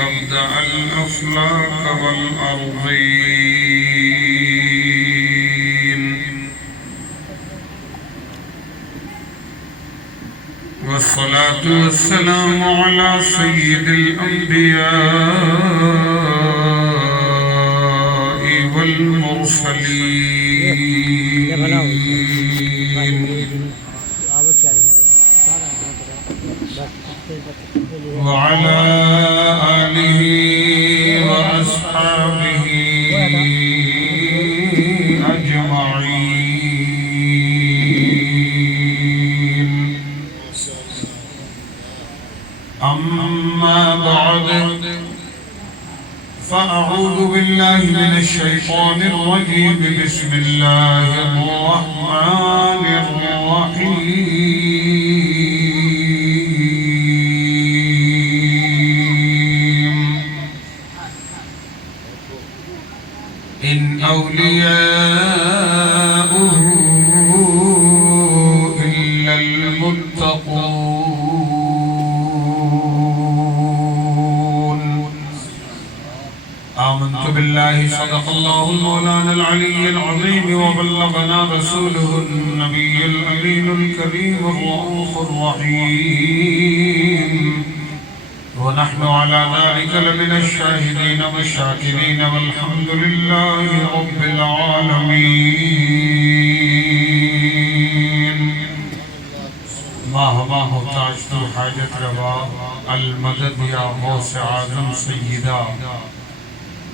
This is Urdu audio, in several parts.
أبدع الأفلاك والأرضين والصلاة والسلام على سيد الأنبياء والمرسلين وعلى آله وأصحابه أجمعين أما بعد فأعوذ بالله من الشيطان الرجيم بسم الله الرحمن الرحيم إن أولياؤه إلا المتقون آمنت بالله صدق الله المولانا العلي العظيم وبلغنا رسوله النبي الأمين الكريم الرؤوف الرحيم ونحن على ذلك لمن الشاهدين والشاكرين والحمد لله رب العالمين ماہ محتاج تو حاجت روا المدد یا غوث اعظم سیدہ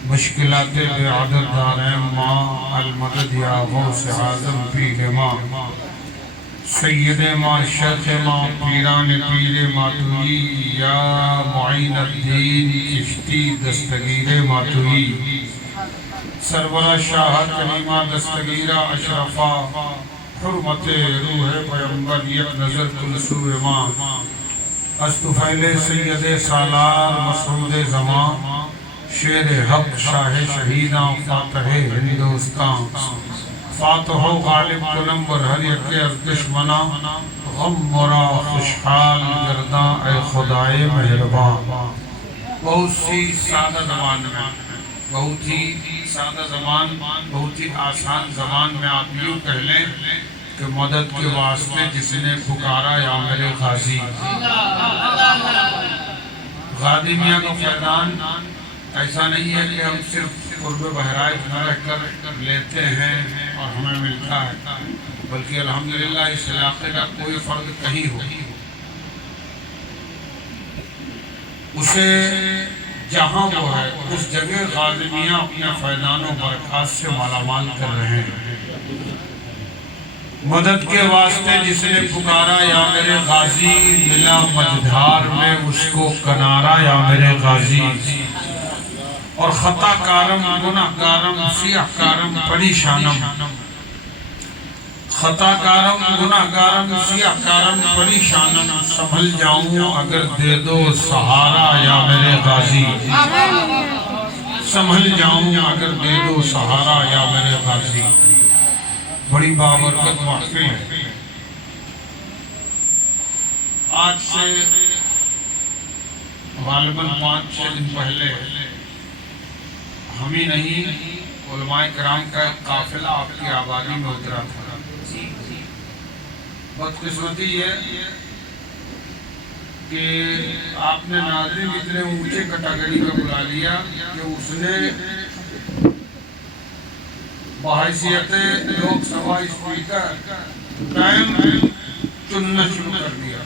مشکلات بے عدد داریں ماں المدد یا غوث اعظم پیر ماں سید ماں شیخ ماں پیران پیر ماتوئی یا معین الدین چشتی دستگیر ماتوئی سرورہ شاہ کریمہ دستگیرہ اشرفہ حرمت روح پیمبر یک نظر کلسو ماں استفیل سید سالار مسعود زمان شیر حق شاہ شہیداں فاتح ہندوستان فاتح و غالب کنمبر ہر یک از دشمنا غم مرا خوشحال گرداں اے خدائے مہربان بہت سی سادہ زبان میں بہت ہی سادہ زبان بہت ہی آسان زبان میں آپ یوں کہہ لیں کہ مدد کے واسطے جس نے پکارا یا میرے غازی غازی میاں کا فیضان ایسا نہیں ہے کہ ہم صرف قرب بہرائچ میں رہ کر لیتے ہیں اور ہمیں ملتا ہے بلکہ الحمدللہ اس علاقے کا کوئی فرد کہیں ہو اسے جہاں وہ ہے اس جگہ غازی میاں اپنے فیضان و برکات سے مالا مال کر رہے ہیں مدد کے واسطے جس نے پکارا یا میرے غازی ملا مجدھار میں اس کو کنارا یا میرے غازی اور خطا کارم گناہ کارم سیاہ کارم پریشانم خطا کارم گناہ کارم سیاہ کارم پریشانم سنبھل جاؤں اگر دے دو سہارا یا میرے غازی سنبھل جاؤں اگر دے دو سہارا یا میرے غازی بڑی بابرکت محفل ہے آج سے غالباً 5-6 دن پہلے ہم ہی نہیں علماء کرام کا ایک قافلہ آپ کی آبادی میں اترا تھا بدقسمتی ہے کہ آپ نے ناظرین اتنے اونچے کٹاگری کا بلا لیا کہ اس نے بحیثیت لوک سبھا اسپیکر ٹائم چننا شروع کر دیا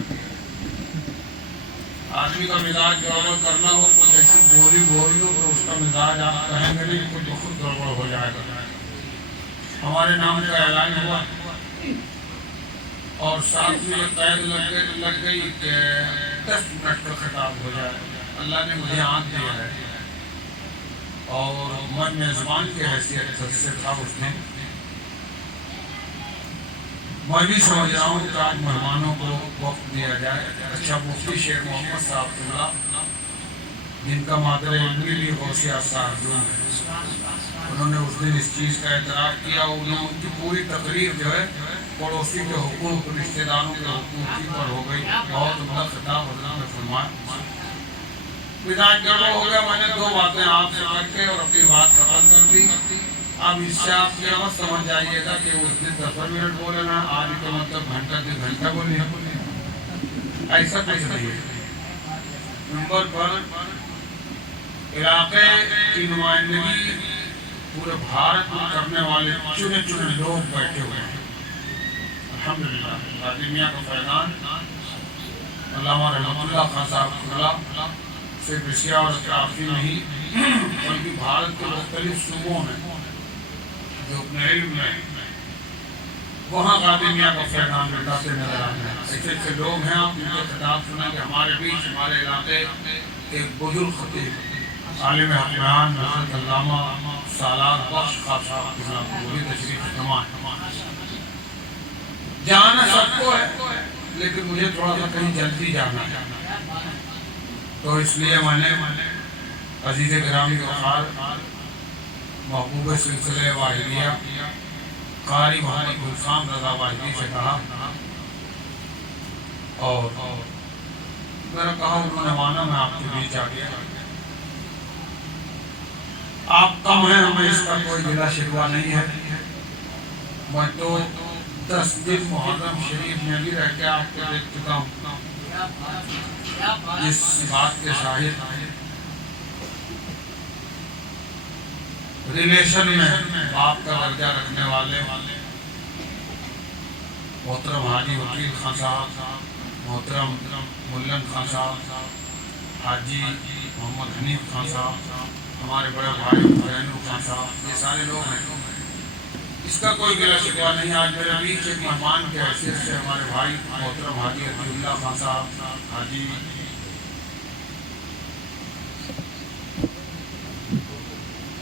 آدمی کا مزاج گڑبڑ کرنا ہو تو جیسی بولی بول لو تو اس کا مزاج آپ کہیں گے نہیں تو خود گڑبڑ ہو جائے گا ہمارے نام کا اعلان ہوا اور ساتھ میں قید لگ گئی کہ 10 منٹ کا خطاب ہو جائے اللہ نے مجھے آنکھ دیا ہے اور میں میزبان کی حیثیت سے تھا اس نے میں بھی سمجھ رہا ہوں کہ آج مہمانوں کو وقت دیا جائے اچھا مفتی شیخ محمد صاحب اللہ جن کا مادر علمی بھی غوث اعظم ہے انہوں نے اس دن اس چیز کا اعتراف کیا انہوں ان کی پوری تقریر جو ہے پڑوسی کے حقوق رشتہ داروں کے حقوق کی پر ہو گئی بہت عمدہ خطاب حضرت نے فرمایا مزاج گڑبڑ ہو گیا، میں نے دو باتیں آپ سے کر کے اور اپنی بات ختم کر دی۔ اب اس سے آپ یہ مت سمجھ جائیے گا کہ اس دن 10 منٹ بولے نا، آج کا مطلب گھنٹہ سے گھنٹہ بولے، ایسا کچھ نہیں ہے۔ نمبر پر علاقے کی نمائندگی پورے بھارت میں کرنے والے چنے چنے لوگ بیٹھے ہوئے ہیں الحمدللہ۔ قادمیہ کا فیضان علامہ رحمت اللہ خان صاحب صرف ایشیا اور کافی نہیں بلکہ بھارت کے مختلف صوبوں میں جو اپنے علم میں وہاں قادمیہ کا فیضان لٹاتے نظر آتے ہیں۔ ایسے ایسے لوگ ہیں، آپ ان کے خطاب سنیں کہ ہمارے بیچ ہمارے علاقے ایک بزرگ خطیب عالم حکمران حضرت علامہ سالار بخش خان صاحب کی پوری تشریف فرما ہے۔ جانا سب کو ہے لیکن مجھے تھوڑا سا کہیں جلدی جانا ہے، تو اس لیے میں نے عزیز گرامی وقار محبوب سلسلہ واحدیہ قاری محمد گلفام رضا واحدی سے کہا اور میرا کہا انہوں نے مانا، میں آپ کے بیچ آ گیا۔ آپ کم ہیں، ہمیں اس کا کوئی گلہ شکوہ نہیں ہے۔ میں تو 10 دن محرم شریف میں بھی رہ کے آپ کو دیکھ چکا ہوں۔ اس بات کے شاہد ریلیشن میں باپ کا درجہ رکھنے والے محترم حاجی وکیل خان صاحب، محترم ملن خان صاحب، حاجی محمد حنیف خان صاحب، ہمارے بڑے بھائی حسین خان صاحب، یہ سارے لوگ ہیں۔ اس کا کوئی گلہ شکوہ نہیں۔ آج میرے بیچ ایک مہمان کے حیثیت سے ہمارے بھائی محترم حاجی عطیہ اللہ خان صاحب، حاجی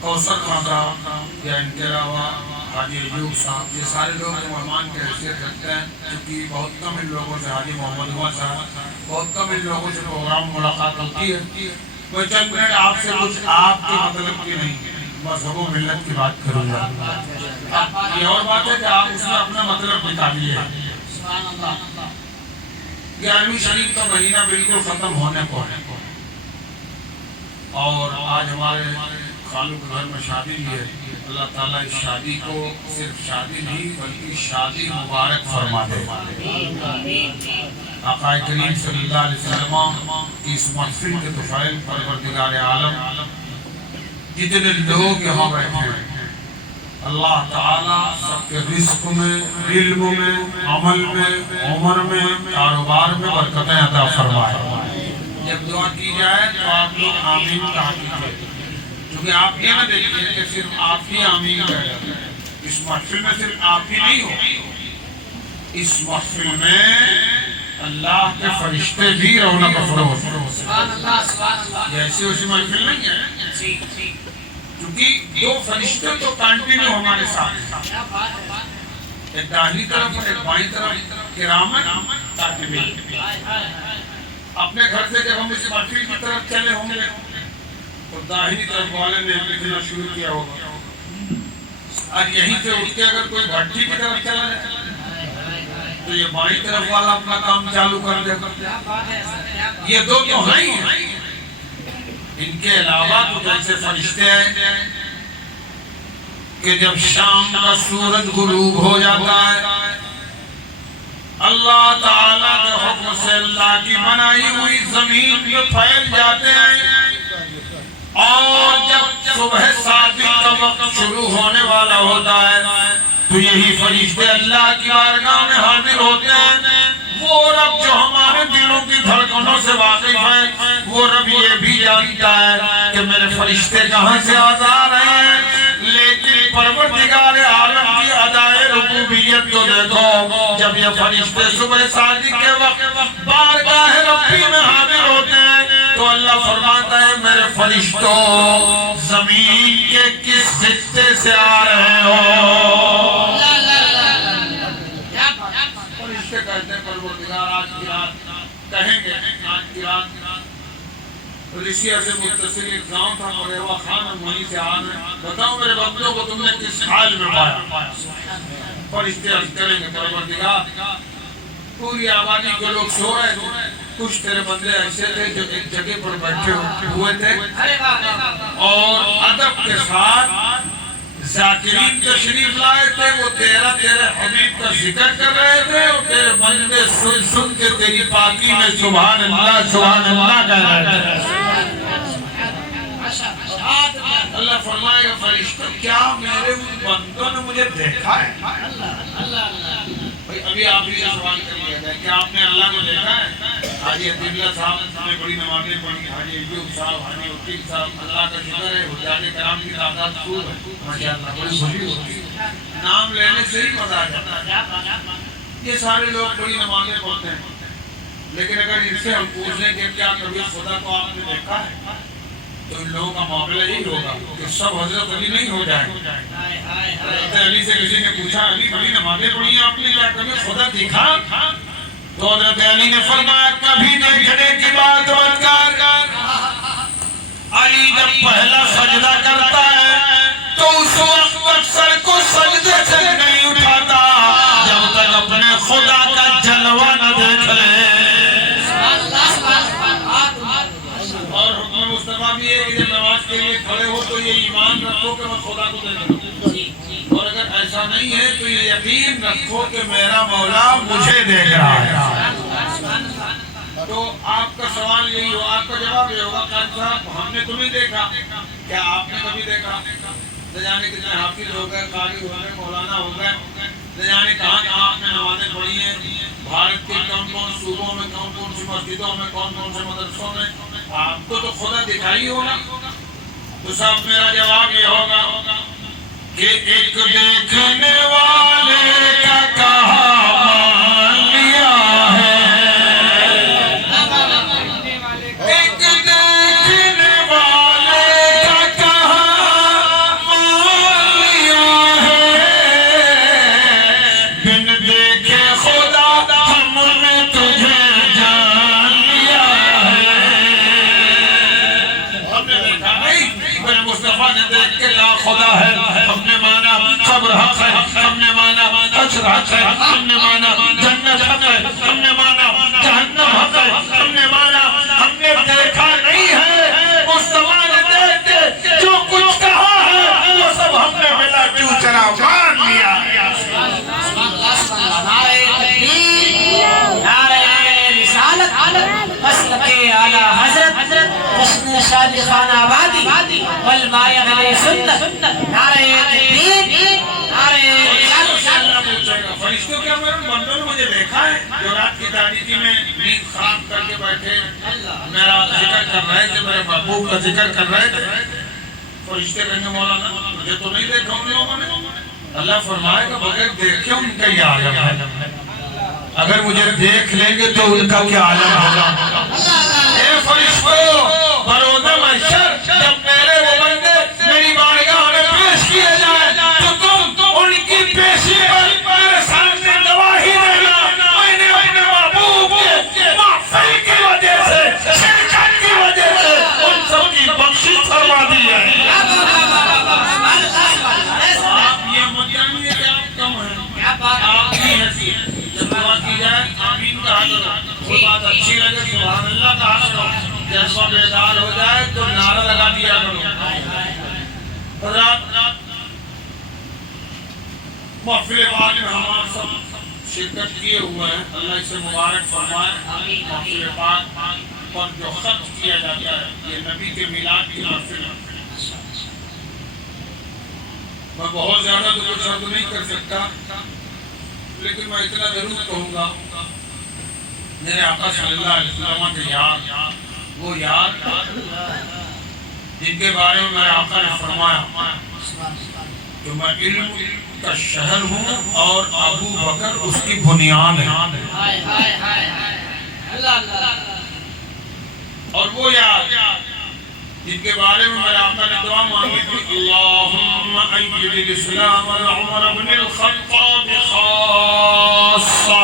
کوثر خان صاحب یا ان کے علاوہ حاجی ایوب صاحب، یہ سارے لوگ مہمان کی حیثیت رکھتے ہیں، کیونکہ بہت کم ان لوگوں سے حاجی محمد عمر صاحب، بہت کم ان لوگوں سے پروگرام ملاقات ہوتی ہے۔ میں چند منٹ آپ سے کچھ آپ کے مطلب کی نہیں، مذہب و ملت کی بات کروں گا۔ یہ اور بات ہے کہ آپ اس میں اپنا مطلب نکالیے۔ 11ویں شریف کا مہینہ بالکل ختم ہونے کو ہے اور آج ہمارے خالو کے گھر میں شادی بھی ہے۔ اللہ تعالیٰ اس شادی کو صرف شادی نہیں بلکہ شادی مبارک فرما دے۔ آقا کریم صلی اللہ علیہ وسلم کی اس محفل کے طفیل پروردگار عالم جتنے لوگ یہاں بیٹھے ہیں، اللہ تعالیٰ سب کے رزق میں، علم میں، عمل میں، عمر میں، کاروبار میں برکتیں عطا فرمائے۔ جب دعا کی جائے تو آپ لوگ آمین کہا کیجئے، کیونکہ آپ یہ نہ دیکھئے کہ صرف آپ ہی آمین کہہ جاتے ہیں۔ اس محفل میں صرف آپ ہی نہیں ہو، اس محفل میں اللہ کے فرشتے بھی رونق افروز ہیں۔ یہ ایسی ویسی محفل نہیں ہے، کیونکہ دو فرشتے تو کنٹینیو ہمارے ساتھ ہیں، ایک داہنی طرف اور ایک بائیں طرف، کرامن کاتبین۔ اپنے گھر سے جب ہم اس محفل کی طرف چلے ہوں گے تو داہنی طرف والے نے لکھنا شروع کیا ہوگا، اور یہیں سے اٹھ کے اگر کوئی بھٹی کی طرف چلا جائے تو یہ بائیں طرف والا اپنا کام چالو کر دے گا۔ یہ دو تو ہیں، ان کے علاوہ کچھ ایسے فرشتے ہیں کہ جب شام کا سورج غروب ہو جاتا ہے، اللہ تعالیٰ کے حکم سے اللہ کی بنائی ہوئی زمین میں پھیل جاتے ہیں، اور جب صبح صادق کا وقت شروع ہونے والا ہوتا ہے تو یہی فرشتے اللہ کی بارگاہ میں حاضر ہوتے ہیں۔ وہ رب جو ہمارے دلوں کی دھڑکنوں سے واقف ہے، وہ رب یہ بھی جانتا ہے کہ میرے فرشتے کہاں سے آ رہے ہیں، لیکن پروردگار عالم کی ادائے ربوبیت تو دیکھو، جب یہ فرشتے صبح صادق کے وقت بارگاہ ربی میں حاضر ہوتے ہیں تو اللہ فرماتا ہے میرے فرشتوں زمین کے کس خطے سے آ رہے ہو؟ فرشتے کہتے ہیں پروردگار آج کی رات، کہیں گے آج کی رات ریشیا سے متصل ایک گاؤں تھا قریوہ خان، ہم وہیں سے آنے، بتاؤ میرے بندوں کو تم نے کس حال میں پایا؟ فرشتے عرض کریں گے پروردگار پوری آبادی کے لوگ سو رہے تھے، کچھ تیرے بندے ایسے تھے جو ایک جگہ پر بیٹھے ہوئے تھے اور ادب کے ساتھ ذاکرین تشریف لائے تھے، وہ تیرے حبیب کا ذکر کر رہے تھے اور تیرے بندے سن سن کے تیری پاکی میں سبحان اللہ کہہ رہے تھے۔ اللہ فرمائے گا فرشتوں کیا میرے بندوں نے مجھے دیکھا ہے؟ ابھی آپ بھی سوال کر لیا گیا کہ آپ نے اللہ کو دیکھا ہے؟ حاجی عبداللہ صاحب نے بڑی نمازیں پڑھی، حاجی ایوب صاحب، حاجی وکیل صاحب، اللہ کا شکر ہے حجاج کرام کی تعداد خوب ہے ماشاءاللہ، بڑی خوشی ہوتی ہے، نام لینے سے ہی مزہ آ جاتا ہے۔ یہ سارے لوگ بڑی نمازیں پڑھتے ہیں، لیکن اگر ان سے ہم پوچھ لیں کہ کیا کبھی خدا کو آپ نے دیکھا ہے تو ان لوگوں کا معاملہ یہی ہوگا کہ سب حضرت علی نہیں ہو جائیں۔ حضرت علی سے کسی نے پوچھا علی بڑی نمازیں پڑھی ہیں آپ نے، کیا کبھی خدا دیکھا؟ تو حضرت علی نے فرمایا کبھی دیکھنے کی بات مت کر، علی جب پہلا سجدہ کرتا ہے تو اس وقت تک سر کو سجدے سے نہیں اٹھاتا جب تک اپنے خدا کا جلوہ نہ دیکھ لے۔ اور حکم مصطفیٰ بھی ہے کہ جب نماز کے لیے کھڑے ہو تو یہ ایمان رکھو کہ میں خدا کو دیکھ لوں، اور اگر ایسا نہیں ہے تو یہ یقین رکھو کہ میرا مولا مجھے دیکھ رہا ہے۔ تو آپ کا سوال یہی ہو، آپ کا جواب یہ ہوگا قائد صاحب ہم نے تمہیں دیکھا، کیا آپ نے کبھی دیکھا؟ نہ جانے کتنے حافظ ہو گئے، قاری ہو گئے، مولانا ہو گئے، نہ جانے کہاں کہاں آپ نے نمازیں پڑھی ہیں، بھارت کے کون کون صوبوں میں، کون کون سی مسجدوں میں، کون کون سے مدرسوں میں، آپ کو تو خدا دکھائی ہوگا۔ تو صاحب میرا جواب یہ ہوگا کہ ایک دیکھنے والے کا کہا مان لیا ہے، ایک دیکھنے والے کا کہا مان لیا ہے، بن دیکھے خدا ہم نے تجھے جان لیا ہے۔ ہم نے دیکھا نہیں، میرے مصطفیٰ نے دیکھ کے لا خدا ہے، ہم نے مانا قبر حق ہے، ہم نے مانا حشر حق ہے، ہم نے مانا جنت حق ہے، ہم نے مانا جہنم حق ہے، ہم نے مانا، ہم نے دیکھا نہیں ہے، مصطفیٰ نے دیکھ کے جو کچھ کہا ہے وہ سب ہم نے ملا کیوں چلا مان لیا۔ نعرہ تکبیر، نعرہ رسالت، مسلک اعلی حضرت جشن شادی خان آبادی علماء اہل سنت، نعرہ تکبیر، نعرہ رسالت۔ فرشتوں کیا میرے بندوں نے مجھے دیکھا ہے جو رات کی تاریکی میں نیند خراب کر کے بیٹھے میرا ذکر کر رہے تھے، میرے محبوب کا ذکر کر رہے تھے؟ فرشتے کہنے مولانا مجھے تو نہیں دیکھا ان لوگوں نے۔ اللہ فرمائے گا بغیر دیکھے ان کا یہ عالم ہے، اگر مجھے دیکھ لیں گے تو ان کا کیا عالم ہوگا۔ اے فرشتوں بروز محشر جب میرے وہ بندے میری بارگاہ میں پیش کیے جائیں تو تم ان کی پیشی پر میرے سامنے گواہی دینا، میں نے اپنے محبوب کے محفل کی وجہ سے، شرکت کی وجہ سے ان سب کی بخشش فرما دی ہے۔ آپ یہ مت جانیے کہ آپ کم ہیں، آپ کی حیثیت جب دعا کی جائے آمین کہا کرو، وہ بات اچھی لگے سبحان اللہ کہا کرو، جذبہ بیدار ہو جائے تو نعرہ لگا دیا کرو۔ رات محفل پاک میں ہم سب شرکت کیے ہوئے ہیں، اللہ اسے مبارک فرمائے۔ محفل پاک پر جو خط کیا جاتا ہے یہ نبی کے میلاد کی محفل ہے۔ میں بہت زیادہ تو کچھ عرض نہیں کر سکتا، لیکن میں اتنا ضرور کہوں گا میرے آقا صلی اللہ علیہ وسلم کے یار، وہ یار جن کے بارے میں میرے آقا نے فرمایا کہ میں علم کا شہر ہوں اور ابو بکر اس کی بنیاد ہے، اور وہ یار جن کے بارے میں میرے آقا نے دعا مانگی تھی اللہم ایّد الاسلام عمر بن الخطاب خاصہ،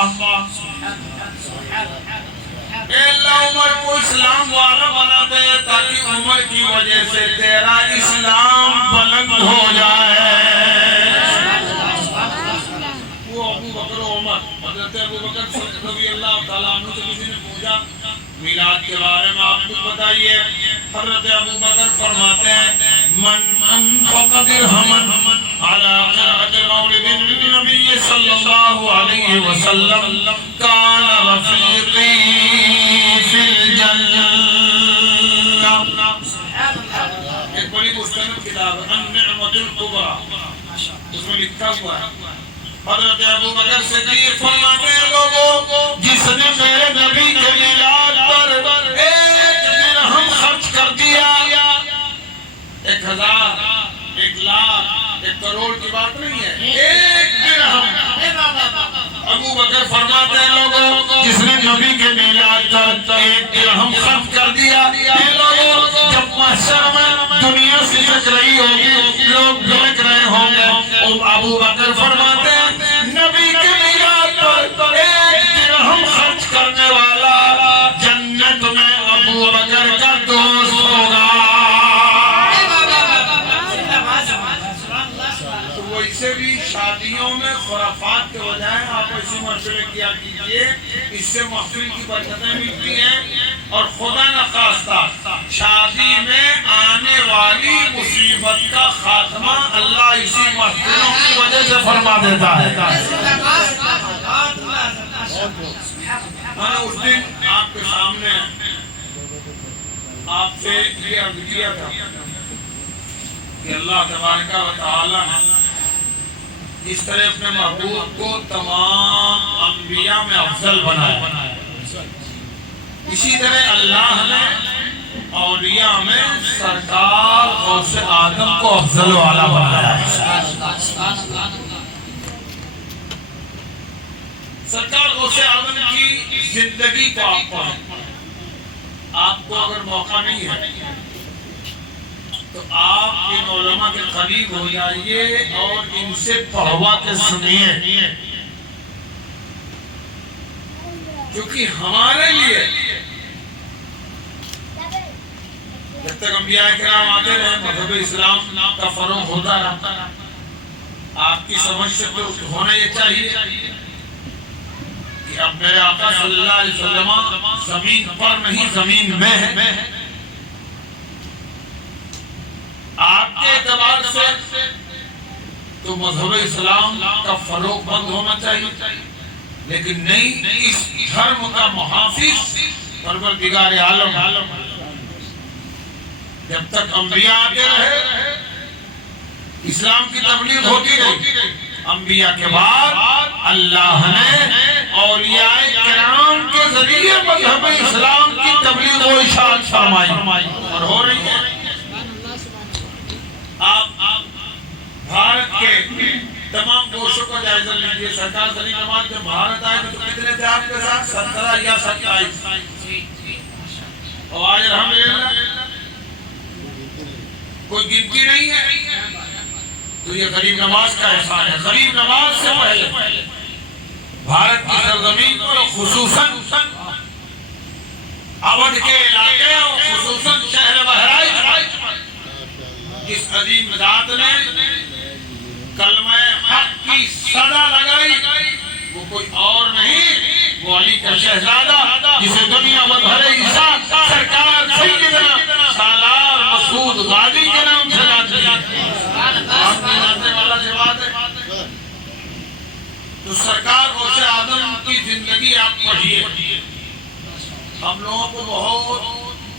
اے اللہ عمر کو اسلام والا بنا دے تاکہ عمر کی وجہ سے تیرا اسلام بلند ہو جائے۔ وہ ابو بکر و عمر، حضرت ابو بکر رضی اللہ تعالیٰ عنہ سے کسی نے پوچھا میلاد کے بارے میں آپ کو بتائیے. حضرت ابو بکر فرماتے ہیں من انفق درہما علی قراءۃ مولد النبی صلی اللہ علیہ وسلم کان رفیقی فی الجنہ. ایک بڑی مستند کتاب ہے النعمۃ الکبریٰ، اس میں لکھا ہوا ہے حضرت ابو بکر صدیق فرماتے ہیں لوگوں جس نے میرے نبی کے میلاد پر 1 درہم خرچ کر دیا، 1000 1 لاکھ 1 کروڑ کی بات نہیں ہے، 1 درہم. ابو بکر فرماتے ہیں لوگوں جس نے نبی کے میلاد پر 1 درہم خرچ کر دیا، اے لوگوں جب محشر میں دنیا سے سچ رہی ہوگی، لوگ بھڑک رہے ہوں گے، ابو بکر فرماتے ہیں نبی کے میلاد پر 1 درہم خرچ کرنے والا جنت میں ابو بکر کا دوست ہوگا. تو وہ اسے بھی شادیوں میں خرافات کے بجائے آپ ایسے مشورے کیا کیجئے، اس سے محفل کی برکتیں ملتی ہیں، اور خدا نخواستہ شادی میں آنے والی مصیبت کا خاتمہ اللہ اسی محفلوں کی وجہ سے فرما دیتا ہے. میں نے اس دن آپ کے سامنے آپ سے یہ عرض کیا تھا کہ اللہ تبارک و تعالی نے اس طرح اپنے محبوب کو تمام انبیاء میں افضل بنایا، اسی طرح اللہ نے اولیاء میں سرکار غوث آدم کو افضل والا بنایا ہے. سرکار غوث آدم کی زندگی کو آپ پڑھیں، آپ کو اگر موقع نہیں ہے تو آپ ان علماء کے قریب ہو جائیے اور ان سے پڑھوا کے سنیے، کیونکہ ہمارے لیے جب تک انبیاء کرام آتے رہے مذہب اسلام کا فروغ ہوتا رہا. آپ کی سمجھ سے تو ہونا یہ چاہیے کہ اب میرے آقا صلی اللہ علیہ وسلم زمین پر نہیں زمین میں ہے. آپ کے اعتبار سے تو مذہب اسلام کا فروغ بند ہونا چاہیے، لیکن نہیں، اس دھرم کا محافظ پروردگار عالم جب تک انبیاء آتے رہے اسلام کی تبلیغ ہوتی رہی. انبیاء کے بعد اللہ نے اولیاء کرام کے ذریعے مذہب اسلام کی تبلیغ و اشاعت فرمائی اور ہو رہی ہے. آپ بھارت کے تمام گوشوں کو جائزہ لیجیے. سرکار صلی اللہ علیہ وسلم جب بھارت آئے تو کتنے تھے آپ کے ساتھ؟ 17 یا 27. اور آج الحمدللہ کوئی گنتی نہیں ہے. تو یہ غریب نواز کا احسان ہے. غریب نواز سے پہلے بھارت کی سرزمین پر خصوصاً اودھ کے علاقے اور خصوصاً شہر بہرائچ جس عظیم ذات نے کلمہ حق کی صدا لگائی وہ کوئی اور نہیں، وہ علی کا شہزادہ جسے دنیا بھر عیسیٰ سرکار سیدنا سالار مسعود غازی کے نام سے جاتے ہیں. تو سرکار غوث آدم کی زندگی آپ پڑھیے. ہم لوگوں کو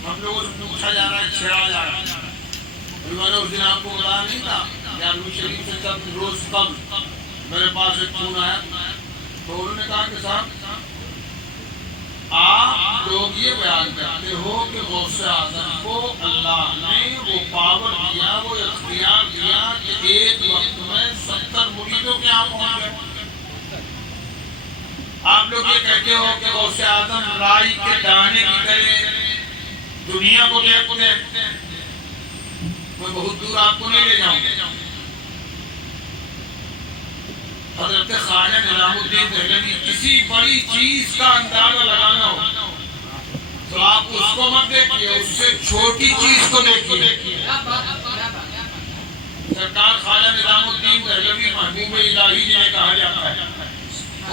ہم لوگوں سے پوچھا جا رہا ہے، چھیڑا جا رہا ہے. میں نے اس دن آپ کو بتایا نہیں تھا، جانوی شریف سے چند روز قبل میرے پاس ایک فون آیا تو انہوں نے کہا کہ صاحب آپ لوگ یہ بیان کرتے ہو کہ غوث اعظم کو اللہ نے وہ پاور دیا، وہ اختیار دیا کہ ایک وقت میں 70 مریدوں کے آپ پہنچ گئے. آپ لوگ یہ کہتے ہو کہ غوث اعظم رائی کے دانے کی طرح دنیا کو دیکھتے ہیں. میں بہت دور آپ کو نہیں لے جاؤں. حضرت خواجہ نظام الدین دہلوی کسی بڑی چیز کا اندازہ لگانا ہو تو آپ اس کو مت دیکھیے، اس سے چھوٹی چیز کو دیکھیے. سرکار خواجہ نظام الدین دہلوی محبوب الہی جنہیں کہا جاتا ہے.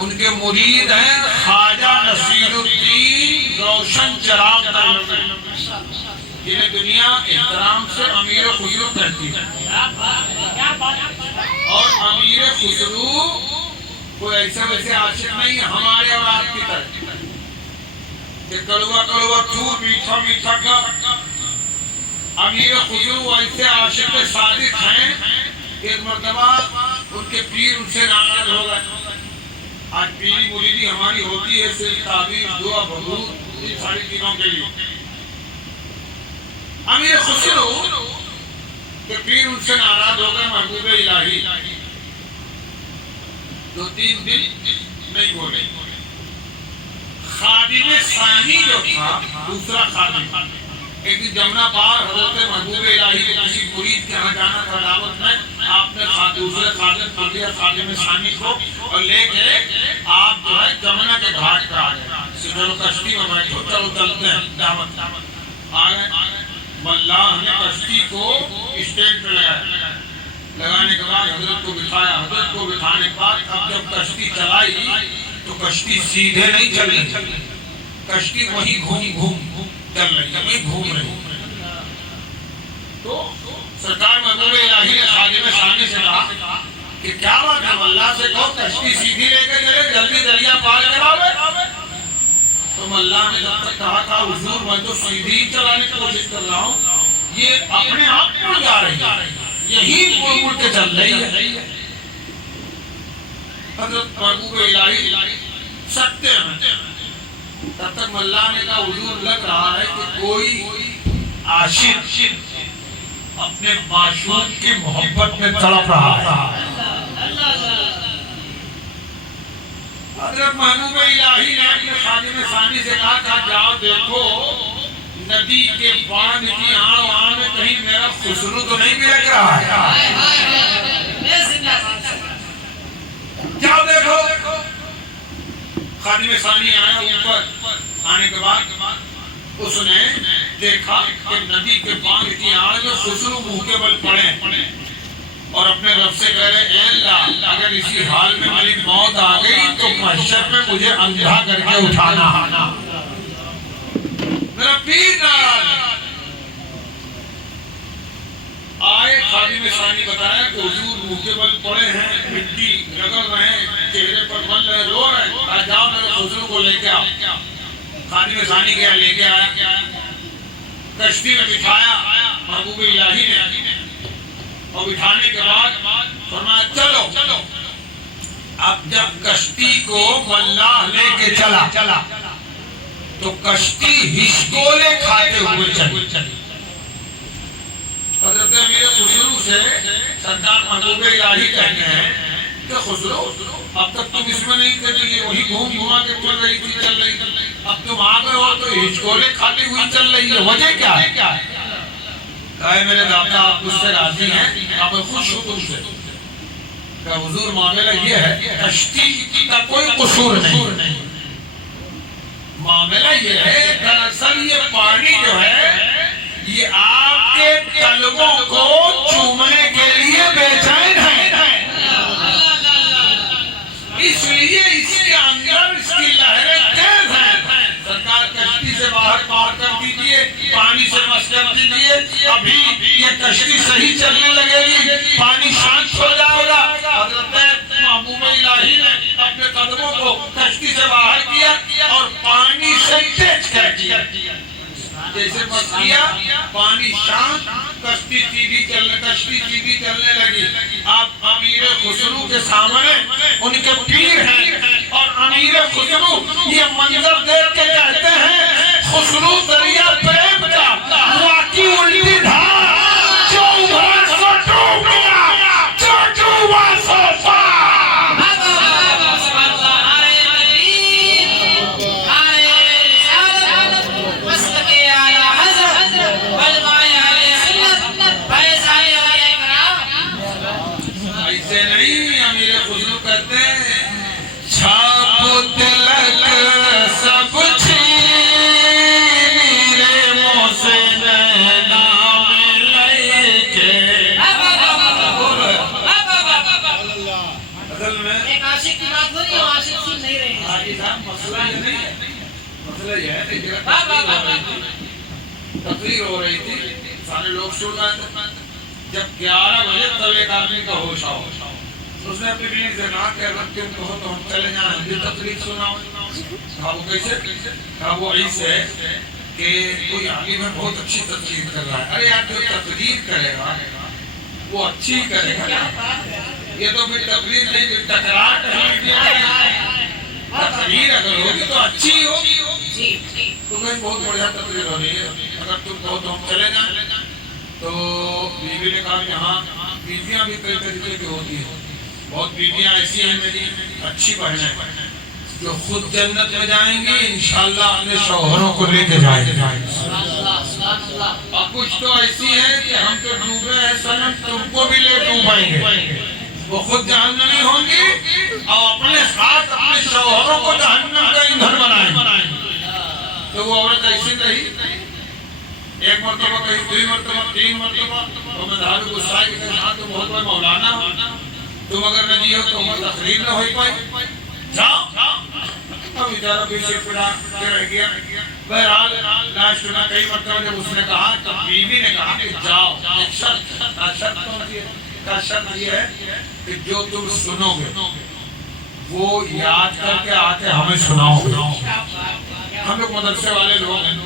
ان کے مرید ہیں خواجہ نصیر الدین روشن چراغ دیلمی، جنہیں دنیا احترام سے امیر خسرو کہتی ہے۔ اور امیر خسرو کوئی ایسے ویسے عاشق نہیں ہے ہمارے اور آپ کی طرح کہ کڑوا کڑوا تو میٹھا میٹھا کا۔ امیر خسرو ایسے عاشق صادق ہیں، ایک مرتبہ ان کے پیر ان سے ناراض ہو گئے۔ آج پیری مریدی ہماری ہوتی ہے صرف تعبیر، دعا، بھگور، ان ساری چیزوں کے لیے۔ امیر خسرو کہ پیر ان سے ناراض ہو گئے، محبوب الہی 2-3 دن نہیں بولے۔ خادم ثانی جو تھا، دوسرا خادم، ایک دن جمنا پار حضرت محبوب الہی کے کسی مرید کے یہاں جانا تھا دعوت میں، آپ نے دوسرے خادم کو لیا، خادم ثانی کو، اور لے کے آپ جو ہے جمنا کے گھاٹ پہ آ گئے۔ چلو کشتی میں بیٹھو، چلو چلتے ہیں، دعوت آ گئے۔ اللہ نے کشتی کو اسٹینڈ پہ لگانے کے بعد حضرت کو بٹھایا۔ حضرت کو بٹھانے کے بعد اب جب کشتی چلائی تو کشتی سیدھے نہیں چل رہی، کشتی وہیں گھوم گھوم چل رہی ہے، وہیں گھوم رہی۔ تو سرکار محبوب الہی نے خادم ثانی سے کہا کہ کیا بات ہے، اللہ سے کہو کشتی سیدھی لے کے چلے، جلدی دریا پار کراوے۔ تو اللہ نے جب تک کہا تھا حضور میں تو سیدھی ہی چلانے کی کوشش کر رہا ہوں، یہ اپنے آپ مڑ جا رہی ہے، یہی مڑ مڑ کے چل رہی ہے۔ حضرت محبوب الہی سکتے ہیں، تب تک اللہ نے کہا حضور لگ رہا ہے کہ کوئی عاشق اپنے معشوق کی محبت میں تڑپ رہا ہے۔ حضرت محبوب الہی نے اپنے خادم ثانی سے کہا کہ جاؤ دیکھو ندی کے باندھ کی آڑ و آڑ میں کہیں میرا خسرو تو نہیں ملک رہا ہے، جاؤ دیکھو۔ خادم ثانی آیا اوپر، آنے کے بعد اس نے دیکھا کہ ندی کے باندھ کی آڑ میں خسرو منہ کے بل پڑے اور اپنے رب سے کہہ رہے اے اللہ اگر اسی حال میں میری موت آ گئی تو محشر میں مجھے اندھا کر کے اٹھانا، میرا پیر ناراض ہے۔ آئے خادم ثانی بتایا کہ حضور منہ کے بل پڑے ہیں، مٹی رگڑ رہے ہیں، چہرے پر مل رہے، رو رہے ہیں، جاؤ میرے خسرو کو لے کے آؤ۔ خادم ثانی گیا، لے کے آیا، کشتی میں بٹھایا محبوب الہی نے، اور بٹھانے کے بعد فرمایا چلو۔ اب جب کشتی کو ملاح لے کے چلا تو کشتی ہچکولے کھاتے ہوئے چلی۔ حضرت امیر خسرو سے سرکار محبوب الہی کہتے ہیں کہ خسرو اب تک تم اس میں نہیں چل رہی، وہی گھوم گھما کے چل رہی تھی، اب تم آ گئے ہو تو ہچکولے کھاتے ہوئی چل رہی ہے، وجہ کیا ہے؟ کہا میرے دادا آپ مجھ سے راضی ہیں، آپ خوش ہو تم سے؟ کہا حضور معاملہ یہ ہے کشتی کا کوئی قصور نہیں، معاملہ یہ ہے دراصل یہ پانی جو ہے یہ آپ کے طلبوں کو چومنے کے لیے بے چین ہے، اس لیے اس کے اندر اس کی لہریں تیز ہیں۔ سرکار کشتی سے باہر پار کر دیجئے، پانی سے مس کر دیجئے، ابھی یہ کشتی صحیح چلنے لگے گی، پانی شانت ہو جائے گا۔ حضرت محبوب الہی نے اپنے قدموں کو کشتی سے باہر کیا اور پانی سے تیز کر دیا، جیسے مس کیا پانی شانت، کشتی سیدھی چلنے لگی۔ آپ امیر خسرو کے سامنے ان کے پیر ہیں اور امیر خسرو یہ منظر دیکھ کے کہتے ہیں خسرو دریا پریم کا واقعی الٹی دھار، جو ابھرا سو ڈوب گیا، جو ڈوبا سو پار۔ ایسے نہیں امیر خسرو کہتے ہیں چھاپ تلک سب چھین میرے منہ سے مسئلہ یہ ہے کہ تقریر ہو رہی تھی، سارے لوگ سن رہے تھے. جب 11 بجے تب ایک آدمی کا ہوش آؤ، اس نے اپنی بیوی سے کہا کہ اگر تم کہو تو ہم چلے جائیں، ہم بھی تقریر سناؤ. کہا وہ کیسے؟ کہا وہ ایسے کہ کوئی عالم ہے بہت اچھی تقریر کر رہا ہے. ارے یار جو تقریر کرے گا وہ اچھی کرے گا، یہ تو پھر تقریر نہیں پھر تکرار. تقریر اگر ہوگی تو اچھی ہوگی. تو کہیں بہت بڑھیا تقریر ہو رہی ہے، اگر تم کہو تو ہم چلے جائیں. تو بیوی نے کہا کہ ہاں بیویاں بھی کئی طریقے کی ہوتی ہیں. بہت بیویاں ایسی ہیں میری اچھی بہنیں جو خود جنت میں جائیں گی انشاءاللہ اپنے شوہروں کو لے کے جائیں گے. اور کچھ تو ایسی ہیں کہ ہم تو ڈوبے ہیں صنم تم کو بھی لے ڈوبائیں گے. وہ خود جہنمی ہوں گی اور اپنے ساتھ اپنے شوہروں کو جہنم کا ایندھن بنائیں. تو وہ عورت ایسی رہی، ایک مرتبہ کہیں، 2 مرتبہ، 3 مرتبہ. تو میں دھارو گسائی کے ساتھ تو بہت بڑے مولانا ہو، تم اگر نہ جیو تو ہمیں تقریر نہ ہوئی پائی، جاؤ. اب ادارہ بھی سے پڑا کے رہ گیا. بہرحال لاش سنا کئی مرتبہ جب اس نے کہا تو بیوی نے کہا کہ جاؤ. ایک شرط ہوتی ہے، کا شرط یہ ہے کہ جو تم سنو گے وہ یاد کر کے آتے ہمیں سناؤ گے. ہم لوگ مدرسے والے لوگ ہیں،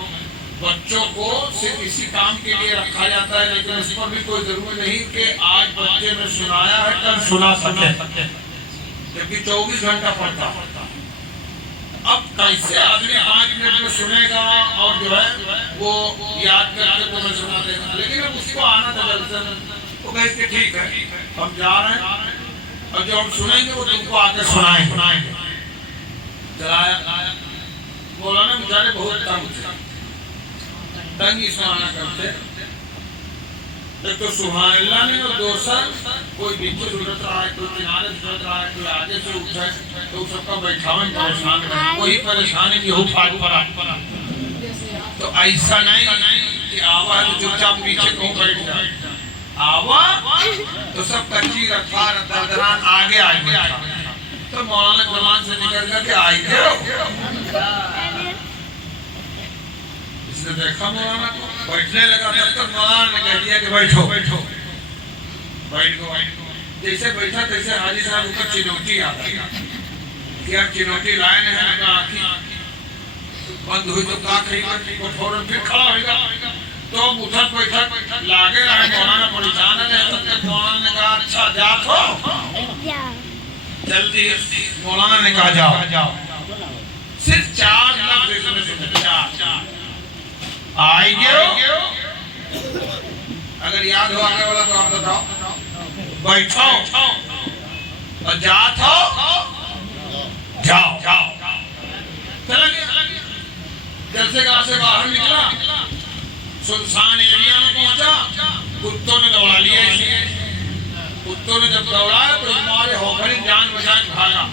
بچوں کو صرف اسی کام کے لیے رکھا جاتا ہے، لیکن اس پر بھی کوئی ضروری نہیں کہ آج بچے نے سنایا ہے کل سنا سکے، جبکہ 24 گھنٹہ پڑھتا. اب کیسے آدمی 5 منٹ میں سنے گا اور جو ہے وہ یاد کر کے تمہیں سنا دے گا. لیکن اب اس کو آنا تھا جلسے میں، وہ کہتے کہ ٹھیک ہے ہم جا رہے ہیں اور جو ہم سنیں گے وہ تم کو آ کے سنائیں گے. چلایا. مولانا بیچارے بہت تنگ ہی سنانا کرتے. ایک تو سبحان اللہ نے، اور دوسرا کوئی بیچے ضرورت رہا ہے، کوئی کنارے ضرورت رہا ہے، کوئی آگے سے اٹھا ہے تو سب کا بیٹھاویں پریشان ہے. وہی پریشانی کی ہو پھاٹ پڑا. تو ایسا نہیں کہ آوا ہے تو چپ چاپ پیچھے کہوں بیٹھ جائے. آوا تو سب کچی رفتار دردران آگے آگے. تو مولانا زمان سے نکل کر کے آئی گئے. اس نے دیکھا مولانا کو بیٹھنے لگا، تب تک مولانا نے کہہ دیا کہ بیٹھو. بیٹھ گو. جیسے بیٹھا تیسے حاجی صاحب اوپر چنوٹی آ گئی. کیا چنوٹی لائے نے ہے کہ آنکھی بند ہوئی تو کا کھئی وہ فوراً پھر کھڑا ہوئے گا. تو اٹھت بیٹھت لاگے رہے. مولانا پریشان ہے. تب تک مولانا نے کہا اچھا جات ہو جلدی. مولانا نے کہا جاؤ. صرف 4 لفظ اس میں سنے. 4 آئی گئے. اگر یاد ہو آگے والا تو آپ بتاؤ. بیٹھو اور جات ہو جاؤ. چلا گیا. جلسے گاہ سے باہر نکلا، سنسان ایریا میں پہنچا. کتوں نے دوڑا لیا. کتوں نے جب دوڑا تو ہمارے ہوکھری جان بچا کے بھاگا.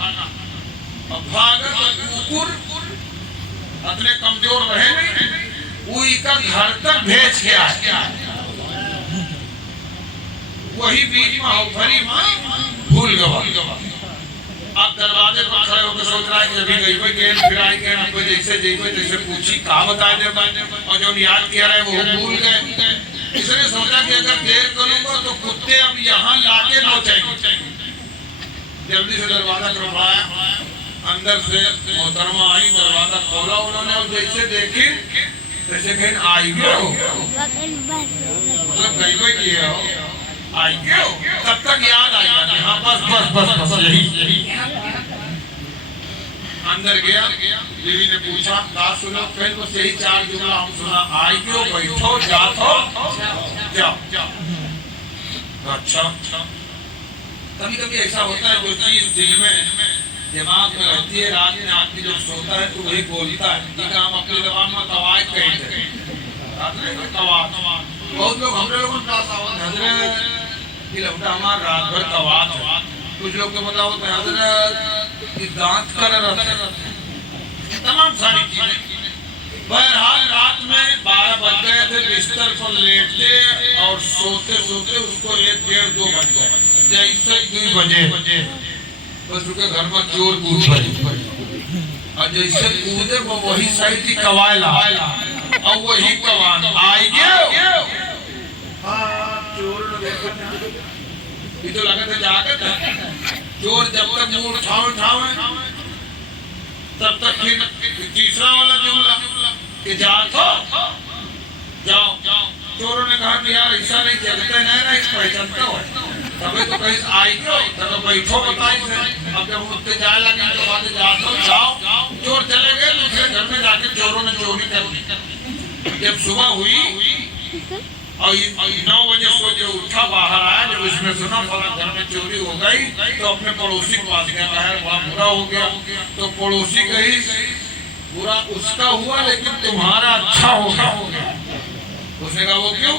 اور بھاگا تو ککر اپنے کمزور رہے نہیں، وہی کا گھر تک بھیج کے آیا. وہی بیچ میں ہوکھری ماں بھول گوا. اب دروازے پر کھڑے ہو کے سوچ رہا ہے کہ ابھی گئی ہوئی گیل پھرائی گئے. اب جیسے جیسے پوچھی کہا بتائے دے، اور جو یاد کیا رہے وہ بھول گئے. اس نے سوچا کہ اگر دیر کروں گا تو کتے اب یہاں لا کے نوچیں گے. جلدی سے دروازہ کھڑوایا. اندر سے محترمہ آئی، دروازہ کھولا انہوں نے اور جیسے دیکھی جیسے کہیں آئی گئے ہو، مطلب گئی ہوئی کیے ہو، آئی گئے ہو. تب تک یاد آئی کہ ہاں بس یہی. اندر گیا. بیوی نے پوچھا کہا سنو. پھر بس یہی 4 جملہ ہم سنا. آئی گئے ہو، بیٹھو، جات ہو جاؤ. اچھا. کبھی کبھی ایسا ہوتا ہے جو چیز دل میں دماغ میں رہتی ہے، رات میں آدمی جب سوتا ہے تو وہی بولتا ہے. جیسے ہم اپنی زبان میں قواعد کہتے ہیں. بہت لوگ ہمارے لوگوں کا سوال حضرت یہ لوٹا ہمارا رات بھر قواعد ہے. کچھ لوگ کے مطلب ہوتے ہیں حضرت یہ دانت کر رہتے ہیں. تمام ساری چیزیں. بہرحال رات میں 12 بج گئے تھے. بستر پر لیٹتے اور سوتے سوتے اس کو 1 ڈیڑھ 2 بج گئے. جیسے 2 بجے بس رکے گھر میں چور کود پڑی. اور جیسے کودے وہ وہی صحیح تھی کوائلہ اور وہی کوان آئی گیا چور نے دیکھا یہ تو لگا تھا جاگت ہے چور جب تک مور اٹھاویں تب تک پھر تیسرا والا جملہ کہ جاؤ چوروں نے کہا کہ یار ایسا نہیں چلتے نہیں رہا اس پہچانتا ہو تبھی تو کہیں آئی کیوں تب بیٹھو بتائی سے اب جب اٹھتے جائے لگے تو بات جاؤ چور چلے گئے دوسرے گھر میں جا کے چوروں نے چوری کر دی جب صبح ہوئی اور 9 بجے سو جو اٹھا باہر آیا جب اس نے سنا فلاں گھر میں چوری ہو گئی تو اپنے پڑوسی کو پاس گیا کہا بڑا برا ہو گیا تو پڑوسی کہی برا اس کا ہوا لیکن تمہارا اچھا ہو گیا اس نے کہا وہ کیوں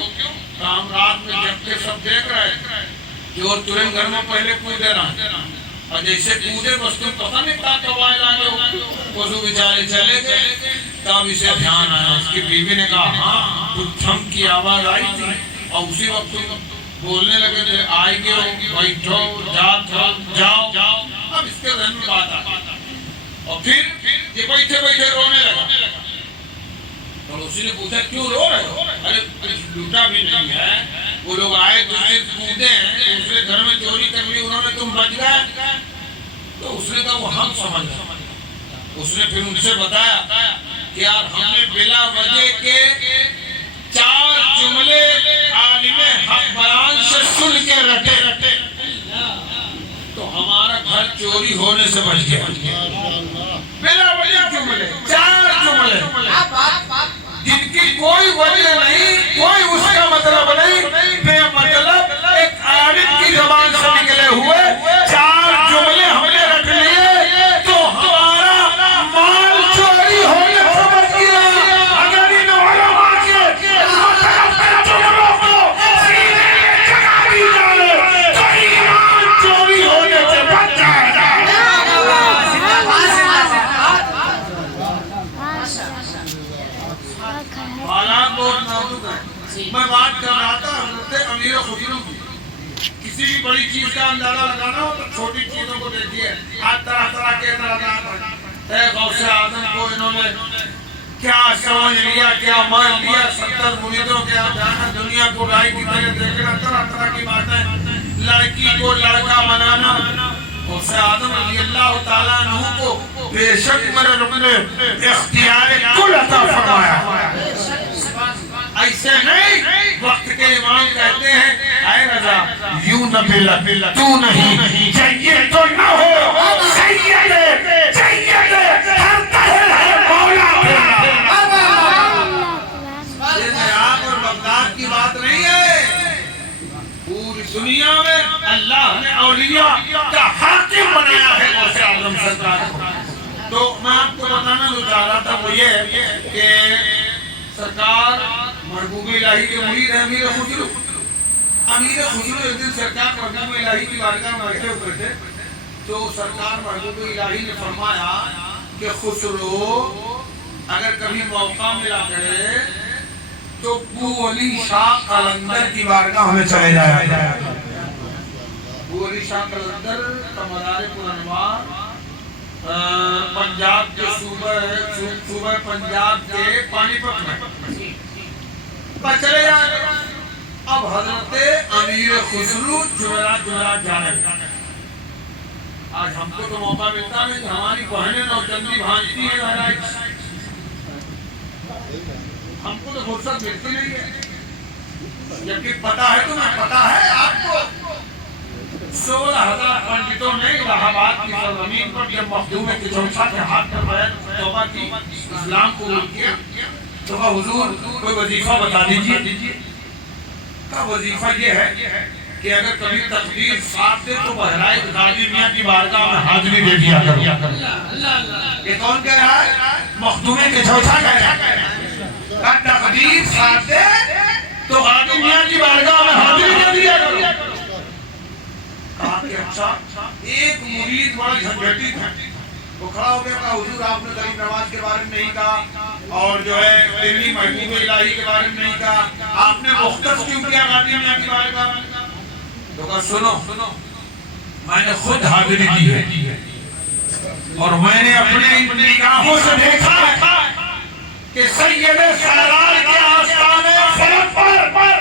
کام رات میں جب کے سب دیکھ رہے چور ترنت گھر میں پہلے کودے رہا اور جیسے کودے بس تم پتہ نہیں کہا کبائل آگے وضو بیچارے چلے گئے تب اسے دھیان آیا اس کی بیوی نے کہا ہاں کچھ تھم کی آواز آئی تھی اور اسی وقت بولنے لگے تھے آئی گئے ہو بیٹھو جاؤ اب اس کے ذہن میں بات آ اور پھر یہ بیٹھے رونے لگا پڑوسی نے پوچھا کیوں رو رہے ہو ارے لوٹا بھی نہیں ہے وہ لوگ آئے دوسرے کودے ہیں دوسرے گھر میں چوری کر لی انہوں نے تم بچ گئے تو اس نے کہا وہ ہم سمجھ گئے اس نے پھر ان سے بتایا کہ یار ہم نے بلا وجہ کے 4 جملے عالم حق بیان سے سن کے رٹے تو ہمارا گھر چوری ہونے سے بچ گیا بلا وجہ جملے 4 جملے جن کی کوئی وجہ نہیں کوئی اس کا مطلب نہیں بے مطلب ایک عالم کی زبان سے نکلے ہوئے 4 جملے ہم نے رکھ لیے تو ہمارا مال چوری ہونے سے بچ گیا اگر ان علماء کے جملوں کو سینے میں جگہ دی جائے تو ایمان چوری ہونے سے بچ جائے گا حالات بہت نازک ہیں میں بات کر رہا تھا حضرت امیر خسرو کی کسی بھی بڑی چیز کا اندازہ لگانا ہو تو چھوٹی چیزوں کو دیکھیے آج طرح کے اعتراضات ہیں غوث اعظم کو انہوں نے کیا سمجھ لیا کیا مان لیا 70 مریدوں کے جانا دنیا کو رائی کی طرح دیکھنا طرح کی باتیں لڑکی کو لڑکا بنانا غوث اعظم رضی اللہ تعالیٰ عنہ کو بے شک میرے رب نے اختیار کل عطا فرمایا ایسے نہیں وقت کے امام کہتے ہیں اے رضا یوں نہ بلا تو نہیں چاہیے تو نہ ہو سید ہر طرح ہے مولا یہ آپ اور بغداد کی بات نہیں ہے پوری دنیا میں اللہ نے اولیاء کا حاکم بنایا ہے غوث اعظم سرکار کو تو میں آپ کو بتانا جو چاہ رہا تھا وہ یہ کہ سرکار محبوب الہی کے مرید ہیں امیر خسرو ایک دن سرکار محبوب الہی کی بارگاہ میں بیٹھے ہوئے تھے تو سرکار محبوب الہی نے فرمایا کہ خسرو اگر کبھی موقع ملا کرے تو بو علی شاہ قلندر کی بارگاہ میں چلے جایا بو علی شاہ قلندر کا مدارک الانوار پنجاب کے صوبہ پنجاب کے پانی پت میں چلے جائے اب حضرت امیر خسرو جمعرات جانے آج ہم کو تو موقع ملتا ہے کہ ہماری بہنیں نوجندی بھانجتی ہیں لہرائی ہم کو تو فرصت ملتی نہیں ہے جبکہ پتا ہے تمہیں پتا ہے آپ کو 16,000 پنڈتوں نے الہ آباد کی سرزمین پر جب مخدوم کچوچا کے ہاتھ پر بیعت توبہ کی اسلام قبول کیا تو کہا حضور کوئی وظیفہ بتا دیجئے کہا وظیفہ یہ ہے کہ اگر کبھی تقدیر ساتھ دے تو بہرائے غازی میاں کی بارگاہ میں حاضری دے دیا کرو یہ کون کہہ رہا ہے مخدوم کچوچا کہہ رہا ہے کہا تقدیر ساتھ دے تو غازی میاں کی بارگاہ میں حاضری دے دیا کرو کہا کہ اچھا ایک مرید بڑا جھنجھٹی تھا وہ کھڑا ہو گیا کہا حضور آپ نے غریب نواز کے بارے میں نہیں کہا اور جو ہے دلی محبوب الہی کے بارے میں نہیں کہا آپ نے مختص کیوں کیا غازی میاں کی بارگاہ میں تو کہا سنو میں نے خود حاضری دی ہے اور میں نے اپنے نگاہوں سے دیکھا کہ سید سالار کے آستانے فلک پر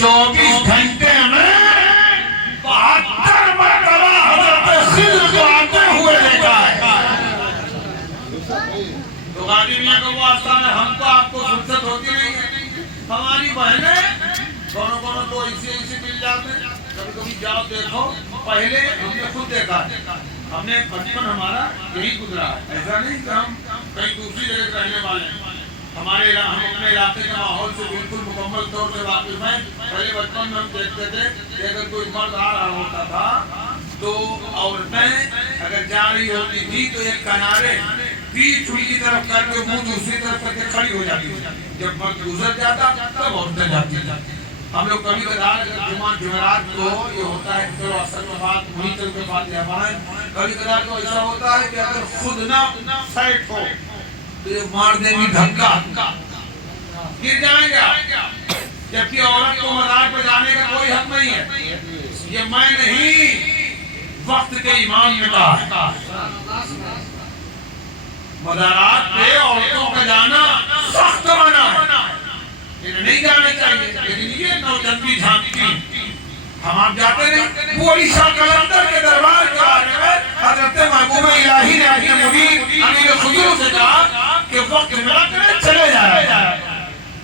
24 گھنٹے میں 72 مرتبہ حضرت خضر کو آتے ہوئے دیکھا ہے. تو غازی میاں کا وہ آستانہ ہم کو آپ کو فرصت ہوتی نہیں ہے. ہماری بہنیں کونوں تو ایسے مل جاتے ہیں. کبھی جاؤ دیکھو. پہلے ہم نے خود دیکھا ہے, ہم نے بچپن ہمارا یہی گزرا ہے. ایسا نہیں کہ ہم کہیں دوسری جگہ رہنے والے ہیں. ہم اپنے علاقے کے ماحول سے بالکل مکمل طور سے واقف ہیں. پہلے بچپن میں ہم دیکھتے تھے کہ اگر کوئی مرد آ رہا ہوتا تھا تو عورتیں اگر جا رہی ہوتی تھی تو ایک کنارے پیٹھ ان کی طرف کر کے منہ دوسری طرف کر کے کھڑی ہو جاتی تھی. جب مرد گزر جاتا تب عورتیں جاتی تھی. ہم لوگ کبھی کبھار جمعرات کو یہ ہوتا ہے کہ اصل میں بات وہی طرح کے فاتحہ پڑھیں. کبھی کبھار تو ایسا ہوتا ہے کہ اگر خود نہ سیٹ ہو تو یہ مار دیں گی دھکا, گر جائیں گے. جبکہ عورت کو مزار پہ جانے کا کوئی حق نہیں ہے. یہ میں نہیں, وقت کے امام نے کہا مزارات پہ عورتوں کا جانا سخت منع ہے, انہیں نہیں جانے چاہیے. لیکن یہ نوجوان جھانکتی ہم آپ جاتے نہیں. وہ علی شاہ قلندر کے دربار کے بارے میں حضرت محبوب الہی نے اپنے مدیر امیر خضر سے کہا کہ وقت ملا کرے چلے جائے.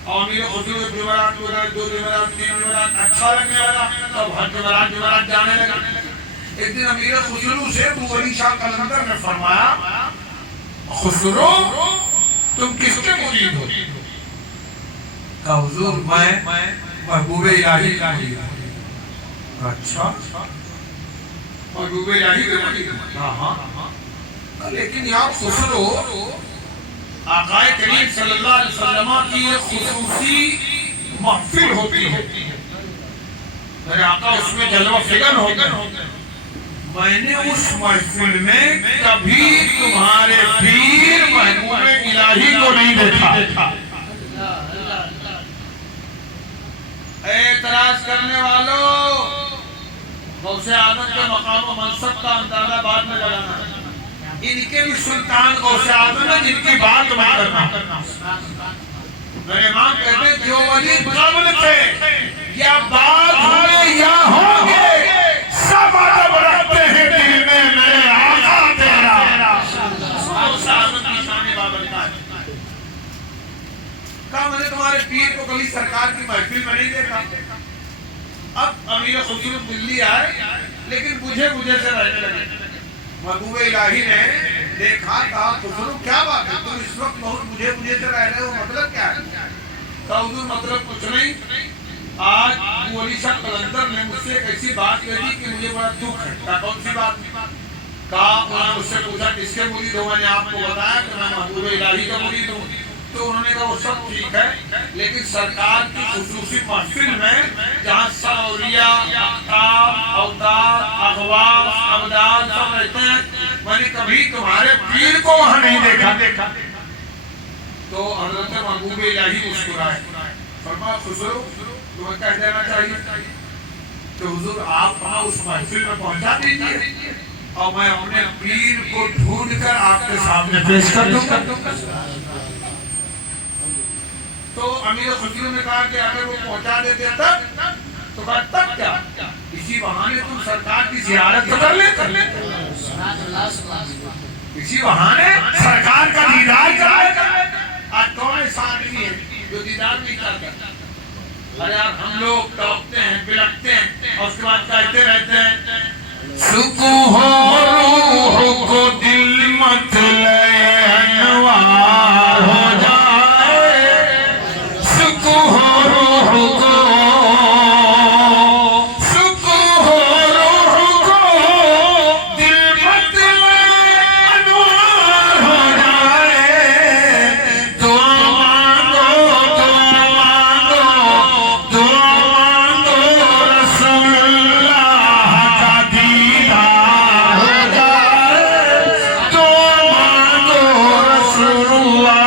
اور امیر خضر جمعرات وغیرہ 2 جمعرات 3 جمعرات اچھا لگنے لگا, تب ہر جمعرات جانے لگا. ایک دن امیر خسرو سے ابو علی شاہ قلندر نے فرمایا, خسرو تم کس کے مرید ہو؟ کہا حضور میں محبوب الہی کا مرید ہوں. اچھا محبوب الہی کے مرید ہوں؟ ہاں. لیکن یار خسرو, آقا کریم صلی اللہ علیہ وسلم کی ایک خصوصی محفل ہوتی ہے, میرے آقا اس میں جلوہ فکر ہو گئے. میں نے اس محفل میں کبھی تمہارے پیر محبوب الہی کو نہیں دیکھا. اعتراض کرنے والوں, غوث اعظم کے مقام و منصب کا اندازہ بعد میں لگانا. ان کے بھی سلطان غوث اعظم ہے جن کی بات میں کرنا. میرے امام کہتے ہیں جو ولی قبل تھے یا بعد ہوئے یا ہوں گے, سب ادب رکھتے ہیں دل میں میرے آقا تیرا. غوث اعظم کی شان بابرکات. کہا میں نے تمہارے پیر کو کبھی سرکار کی محفل میں نہیں دیکھا. اب امیر خسرو دلی آئے لیکن بجھے سے رہنے لگے. محبوب الہی نے دیکھا, کہا خسرو کیا بات ہے, تم اس وقت بہت بجھے سے رہ رہے ہو, مطلب کیا ہے؟ کہا حضور مطلب کچھ نہیں, آج ابو علی شاہ قلندر نے مجھ سے ایک ایسی بات کہی کہ مجھے بڑا دکھ ہے. کہا کون سی بات؟ کہا انہوں نے مجھ سے پوچھا کس کے مرید ہو, میں نے آپ کو بتایا کہ میں محبوب الہی کا مرید ہوں. تو انہوں نے کہا وہ سب ٹھیک ہے لیکن سرکار کی خصوصی محفل میں جہاں سب اولیاء, اقطاب, اوتاد, اغواث, ابدال سب رہتے ہیں, میں نے کبھی تمہارے پیر کو وہاں نہیں دیکھا. تو حضرت محبوب الہی مسکرائے, فرمایا خسرو تمہیں کہہ دینا چاہیے کہ حضور آپ وہاں اس محفل میں پہنچا دیجیے اور میں اپنے پیر کو ڈھونڈ کر آپ کے سامنے پیش کر دوں گا. تو امیر خسرو نے کہا کہ اگر وہ پہنچا دیتے تب, تو کہا تب کیا, اسی بہانے تم سرکار کی زیارت کر لے. اسی بہانے سرکار کا دیدار کر لے. آج کون ایسا آدمی ہے جو دیدار نہیں کرتا؟ ارے یار ہم لوگ ٹوکتے ہیں, بلکتے ہیں اور اس کے بعد کہتے رہتے ہیں سکون ہو روح کو دل مت لے انوار ہو جائے. سکون ہو روح کو, سکون ہو روح کو دل مت لے انوار ہو جائے. دعا مانگو رسول اللہ کا دیدار ہو جائے. دعا مانگو رسول اللہ.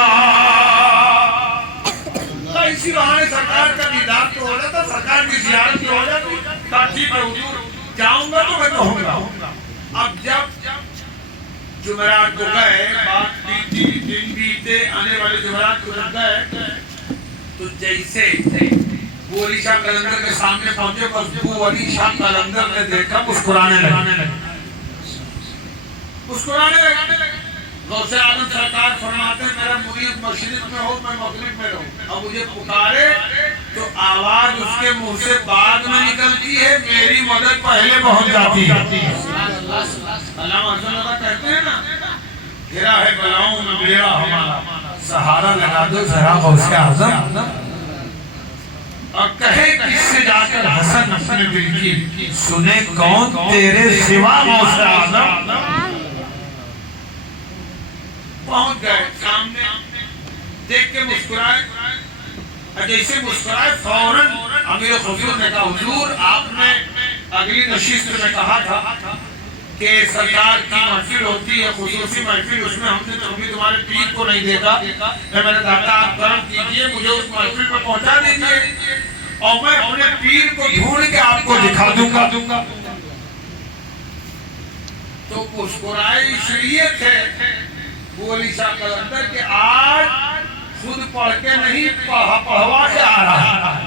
اسی بہانے سرکار کا دیدار تو ہو جاتا, سرکار کی زیارت تو ہو جاتی. ٹھیک ہے حضور جاؤں گا تو میں کہوں گا. اب جب جمعرات کو گئے، بات دن بیتے، آنے والے جمعرات کو لگ گئے، تو جیسے وہ علی شاہ قلندر کے سامنے پہنچے، بس وہ علی شاہ قلندر نے دیکھا مسکرانے لگے، مسکرانے لگے۔ غوث اعظم سرکار فرماتے ہیں میرا مرید مشرق میں ہو میں مغرب میں رہوں، اب مجھے پکارے تو آواز اس کے منہ سے بعد میں نکلتی ہے، میری مدد پہلے پہنچ جاتی ہے۔ علامہ حسن اللہ کہتے ہیں نا، گھرا ہے بلاؤں میں میرا ہمارا، سہارا لگا دو ذرا غوث اعظم، اور کہے کس سے جا کر حسن اپنے دل کی، سنے کون تیرے سوا غوث اعظم۔ پہنچ گئے سامنے، دیکھ کے مسکرائے، جیسے مسکرائے فوراً امیر خسرو نے کہا حضور آپ نے اگلی نشست میں کہا تھا کہ سرکار کی محفل ہوتی ہے خصوصی محفل، اس میں ہم نے کبھی تمہارے پیر کو نہیں دیکھا، میرے دادا آپ کرم کیجئے مجھے اس محفل میں پہنچا دیجئے اور میں اپنے پیر کو ڈھونڈ کے آپ کو دکھا دوں گا۔ تو مسکرائے اس لیے تھے وہ علی شاہ قلندر کے آج خود پڑھ کے نہیں پڑھوا کے آ رہا ہے،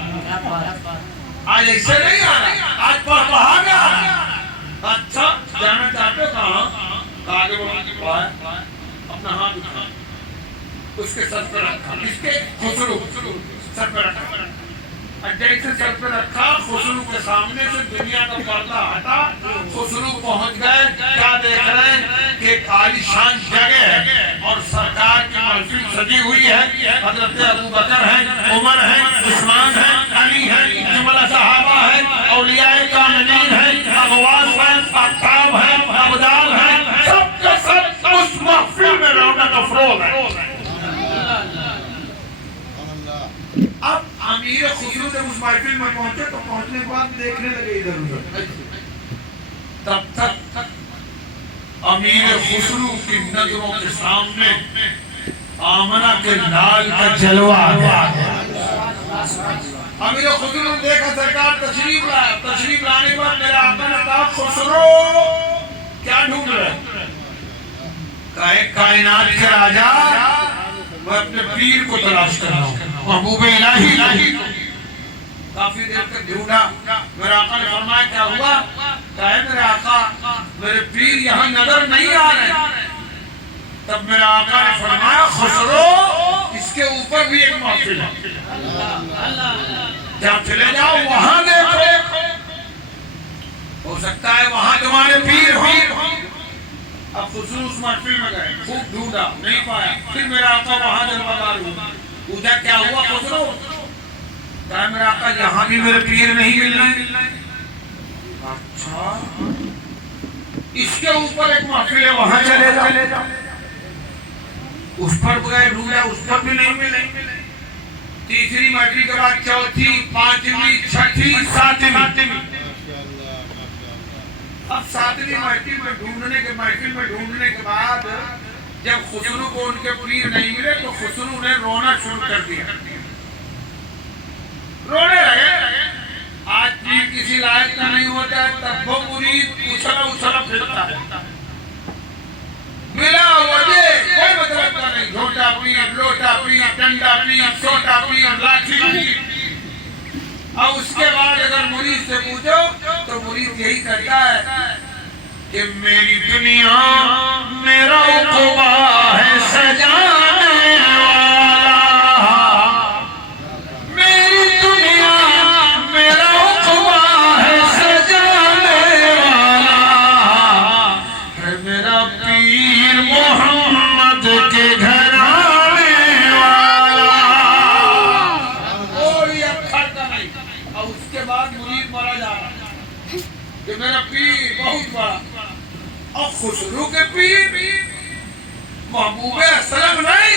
آج ایسے نہیں آ رہا، آج پڑھا کے آ رہا ہے۔ اچھا جانا چاہتے ہو کہاں؟ آگے بڑھا کے پڑھا ہے، اپنا ہاتھ اٹھا اس کے سر پہ رکھا، اس کے خسرو سر پہ رکھا، جیسے سر پہ رکھا خسرو کے سامنے سے دنیا کا پردہ ہٹا، خسرو پہنچ گئے، کیا دیکھ رہے ہیں کہ عالی شان جگہ ہے اور سرکار کی محفل سجی ہوئی ہے، حضرت ابوبکر ہیں، عمر ہیں، عثمان ہیں، علی ہیں، جملہ صحابہ ہیں، اولیاء کاملین ہیں، اغواث ہیں، اقطاب ہیں، ابدال ہیں، سب کے سب اس محفل میں رونق افروز ہے۔ اب امیر خسرو جب اس محفل میں پہنچے تو پہنچنے کے بعد دیکھنے لگے ادھر ادھر، تب تک امیر خسرو کی نظروں کے سامنے آمنہ کے لال کا جلوہ آ گیا۔ امیر خسرو نے دیکھا سرکار تشریف لایا، تشریف لانے کے بعد میرا آقا نے کہا خسرو کیا ڈھونڈ رہے؟ کہے کائنات کے راجا میں اپنے پیر کو تلاش کر رہا ہوں، محبوب الہی۔ کافی دیر تک ڈھونڈا، میرے آقا نے فرمایا کیا ہوا؟ کہے میرے آقا میرے پیر یہاں نظر نہیں آ رہے۔ تب میرے آقا نے فرمایا خسرو اس کے اوپر بھی ایک محفل ہے، جب چلے جاؤ وہاں دیکھو، ہو سکتا ہے وہاں تمہارے پیر ہوں۔ اب خسرو اس محفل میں گئے، خوب ڈھونڈا نہیں پایا، پھر میرا آقا وہاں جلوہ ہوا، پوچھا کیا ہوا خسرو؟ کہا میرا آقا یہاں بھی میرے پیر نہیں مل رہے۔ اچھا اس کے اوپر ایک محفل ہے وہاں چلے جاؤ، اس پر گئے ڈھونڈا اس پر بھی نہیں ملے، تیسری محفل کے بعد چوتھی، پانچویں، چھٹی، ساتویں، اب ساتویں محفل میں ڈھونڈنے کے بعد جب خسرو کو ان کے پیر نہیں ملے تو خسرو نے رونا شروع کر دیا، رونے لگے۔ آج پیر کسی لائق کا نہیں ہوتا ہے تب وہ مرید اچھلا پھرتا ہے، بلا وجہ کوئی مطلب کا نہیں، جھوٹا پیر، لوٹا پیر، ڈنڈا پیر، چھوٹا پیر، لاٹھی پیر۔ اور اس کے بعد اگر مرید سے پوچھو تو مرید یہی کہتا ہے کہ میری دنیا میرا عقبہ ہے سجانے والا، میری دنیا میرا عقبہ ہے سجانے والا، ہے میرا پیر محمد کے گھرانے والا، کوئی اکھر کا نہیں۔ اور اس کے بعد مرید مرا جا رہا کہ میرا پیر بہت بڑا، اور خسرو کے پیر محبوب اسلم نہیں،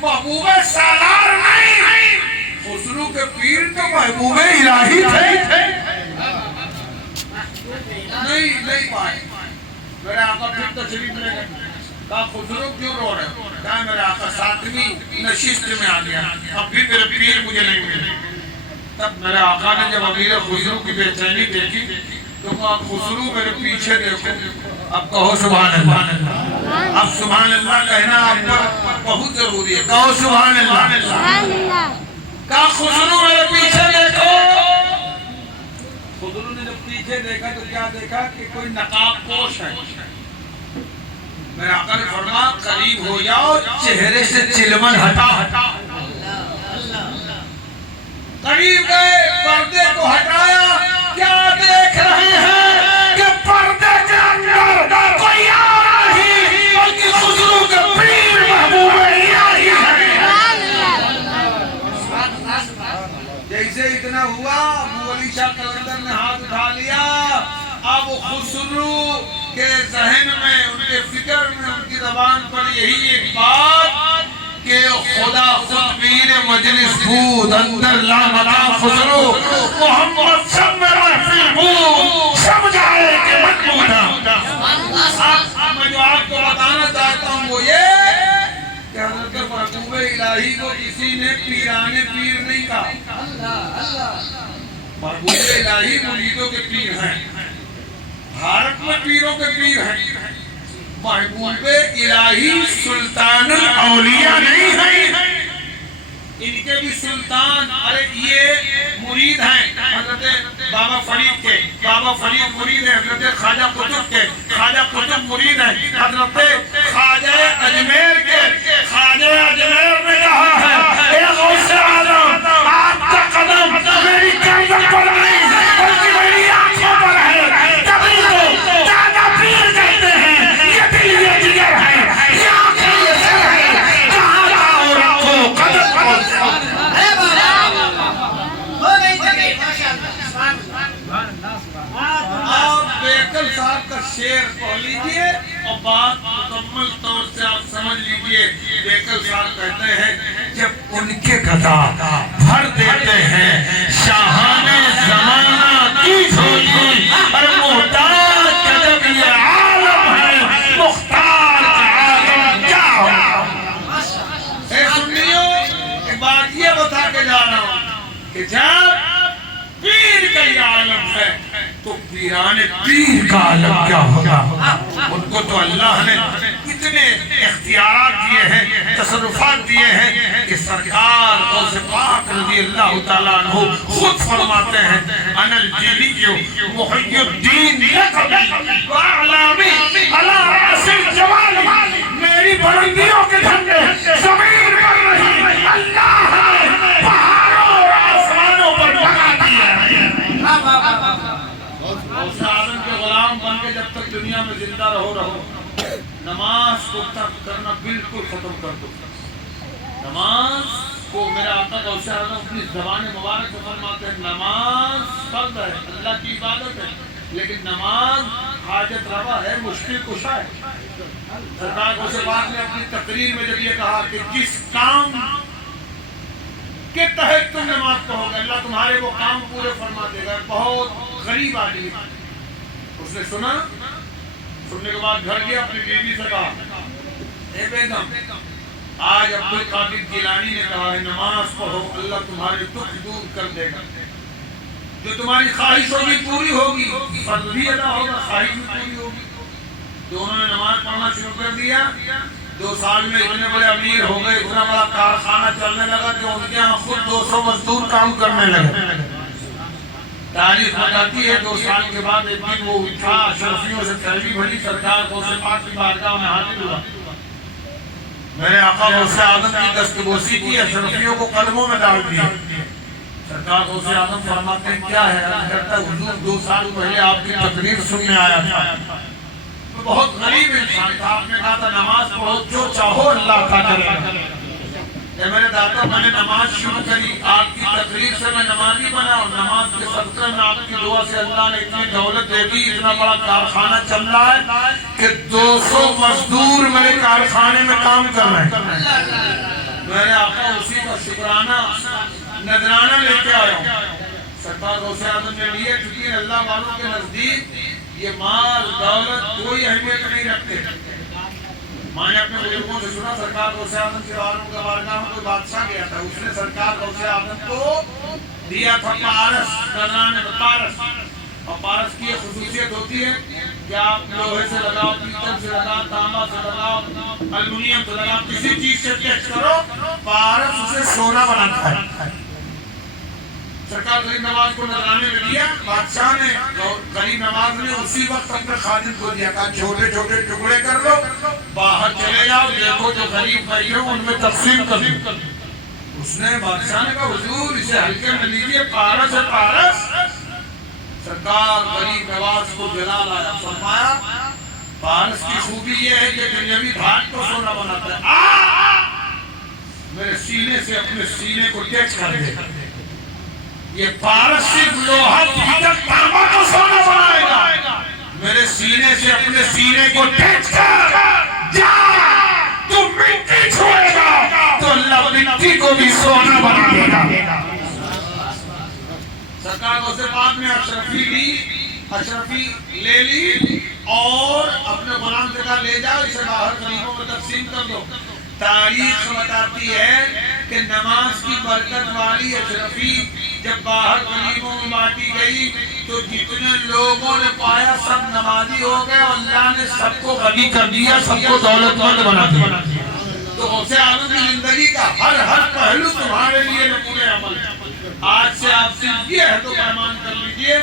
محبوب سالار نہیں، خسرو کے پیر تو محبوب الہی تھے، نہیں پائے۔ میرے آقا پھر تشریف لے گئے، کہا خسرو کیوں رو رہے؟ کہا میرے آقا ساتویں نشست میں آ گیا، اب بھی میرے پیر مجھے نہیں ملے۔ تب میرے آقا نے جب امیر خسرو کی بے چینی دیکھی تو کہا خسرو میرے پیچھے دیکھو، اب کہو سبحان اللہ۔ اب سبحان اللہ کہنا آپ پر بہت ضروری ہے. کہو سبحان اللہ. کہا خسرو میرے پیچھے دیکھو. خسرو نے جب پیچھے دیکھا تو کیا دیکھا کہ کوئی نقاب پوش ہے. میرے آقا نے فرمایا قریب ہو جاؤ, چہرے سے چلمن ہٹا. قریب گئے, پردے کو ہٹایا. کیا دیکھ رہے ہیں کہ پردے کے اندر کوئی اور نہیں بلکہ خسرو کے پیر محبوب الہی ہے. جیسے اتنا ہوا, ابو علی شاہ قلندر نے ہاتھ اٹھا لیا. اب خسرو کے ذہن میں, ان کے فکر میں, ان کی زبان پر یہی ایک بات کہ خدا خود پیر مجلس بود, اندر لا متا خسرو محمد سب میں محفل بود, سب جائے کہ مقبودا. میں جو آپ کو بتانا چاہتا ہوں وہ یہ کہ حضرت محبوب الہی کو کسی نے پیرانے پیر نہیں کہا. محبوب الہی مریدوں کے پیر ہیں, بھارت میں پیروں کے پیر ہیں. محبوب الہی سلطان الاولیاء نہیں ہیں, ان کے بھی سلطان. ارے یہ مرید ہیں حضرت بابا فرید کے, بابا فرید مرید ہیں حضرت خواجہ قطب کے, خواجہ قطب مرید ہیں حضرت خواجہ اجمیر کے. خواجہ اجمیر نے کہا ہے اے غوث اعظم, آپ کا قدم میری گردن پر نہیں بلکہ میری آنکھوں پر ہے. تبھی تو دادا پیر کہتے ہیں یہ دل یہ جگر ہے, یہ آنکھیں یہ سر ہے, کہاں لاؤ رکھو قدم پر. آپ بیکل صاحب کا شعر پڑھ لیجئے اور بات مکمل طور سے آپ سمجھ لیجئے. بیکل صاحب کہتے ہیں جب ان کے گدا بھر دیتے ہیں شاہان زمانہ کی جھولی, اور محتاج کا جب یہ عالم ہے مختار کا عالم کیا ہوگا. اے سنیو, ایک بات یہ بتا کے جا رہا ہوں کہ جب پیر کا یہ عالم ہے تو پیران پیر کا عالم کیا ہوگا. ان کو تو اللہ نے اتنے اختیارات دیے ہیں, تصرفات دیے ہیں کہ سرکار غوث پاک رضی اللہ تعالیٰ عنہ خود فرماتے ہیں انا الجلیو محی الدین لقبی واعلامی علی رأس الجوال. میری بلندیوں کے جھنڈے زمین پر نہیں, اللہ نے پہاڑوں اور آسمانوں پر لگا دیا ہے. غوث اعظم کے غلام بن کے جب تک دنیا میں زندہ رہو, نماز کو ترک کرنا بالکل ختم کر دو. نماز کو میرا آقا غوث اعظم اپنی زبان مبارک سے فرماتے ہیں نماز فرض ہے, اللہ کی عبادت ہے, لیکن نماز حاجت روا ہے, مشکل کشا ہے. سرکار غوث پاک نے اپنی تقریر میں جب یہ کہا کہ جس کام کے تحت تم نماز پڑھو گے اللہ تمہارے وہ کام پورے فرما دے گا. بہت غریب آدمی, اس نے سنا, سننے کے بعد گھر گیا, اپنی بیوی سے کہا اے بیگم, آج عبد القادر جیلانی نے کہا ہے نماز پڑھو اللہ تمہارے دکھ دور کر دے گا. جو تمہاری خواہش ہوگی پوری ہوگی, فرض بھی ادا ہوگا, خواہش بھی پوری ہوگی. دونوں نے نماز پڑھنا شروع کر دیا. 2 سال میں اتنے بڑے امیر ہو گئے, اتنا بڑا کارخانہ چلنے لگا کہ ان کے یہاں خود 200 مزدور کام کرنے لگے. تاریخ بتاتی ہے 2 سال کے بعد ایک دن وہ اٹھا, اشرفیوں سے تحویل بھری, سرکار غوث پاک کی بارگاہ میں حاضر ہوا. میرے آقا غوث اعظم کی دستبوسی کی, اشرفیوں کو قدموں میں ڈال دیا. سرکار غوث اعظم فرماتے ہیں کیا ہے؟ کہتا ہے حضور 2 سال پہلے آپ کی تقریر سننے آیا تھا, بہت غریب انسان تھا, آپ نے کہا تھا نماز پڑھو جو چاہو اللہ کا کرے گا. اے میرے دادا, میں نے نماز شروع کری, آپ کی تقریر سے میں نمازی بنا, اور نماز کے صدقے میں آپ کی دعا سے اللہ نے اتنی دولت دے دی, اتنا بڑا کارخانہ چل رہا ہے کہ 200 مزدور میرے کارخانے میں کام کر رہے ہیں. میرے آقا اسی کا شکرانہ نذرانہ لے کے آیا ہوں. سرکار غوث اعظم نے لیے, چونکہ اللہ والوں کے نزدیک یہ مال دولت کوئی اہمیت نہیں رکھتے. میں نے اپنے بزرگوں سے سنا سرکار غوث اعظم کے بارگاہ میں کوئی بادشاہ گیا تھا, اس نے سرکار غوث اعظم کو دیا تھا پارس, نذرانے میں پارس. اور پارس کی ایک خصوصیت ہوتی ہے کیا آپ لوہے سے لگاؤ، پیتل سے لگاؤ، تانبا سے لگاؤ، الومینیم سے لگاؤ، کسی چیز سے ٹیسٹ کرو، پارس اسے سونا بناتا ہے۔ سرکار غریب نواز کو نذرانے میں دیا، بادشاہ نے غریب نواز نے اسی وقت اپنے خادم کو دیا، کہا چھوٹے چھوٹے ٹکڑے کر لو، باہر چلے جاؤ، دیکھو جو غریب بھائی ہو ان میں تقسیم کر دو۔ اس نے بادشاہ نے کہا حضور اسے ہلکے میں لیجیے، پارس ہے پارس۔ سرکار غریب نواز کو جلال آیا، فرمایا پارس کی خوبی یہ ہے کہ دنیاوی دھات کو سونا بناتا ہے، میرے سینے سے اپنے سینے کو ٹچ کر دے، یہ پارس صرف لوہا پیتل تانبا کو سونا بنائے گا، میرے سینے سے اپنے سینے کو ٹچ کر جا، تو مٹی چھوڑے گا تو اللہ مٹی کو بھی سونا بنا دے گا۔ سرکار کو سے بعد میں اشرفی لے لی اور اپنے غلام سے کہا لے جاؤ، اسے باہر غریبوں میں تقسیم کر دو۔ تاریخ بتاتی ہے کہ نماز کی برکت والی اشرفی جب باہر غریبوں میں بانٹی گئی تو جتنے لوگوں نے پایا سب نمازی ہو گئے، اور اللہ نے سب کو غنی کر دیا، سب کو دولت مند بنا دیا۔ تو غوث اعظم کی زندگی کا ہر پہلو تمہارے لیے نمونہ عمل ہے۔ آج سے آپ صرف یہ عہد و پیمان کر لیجئے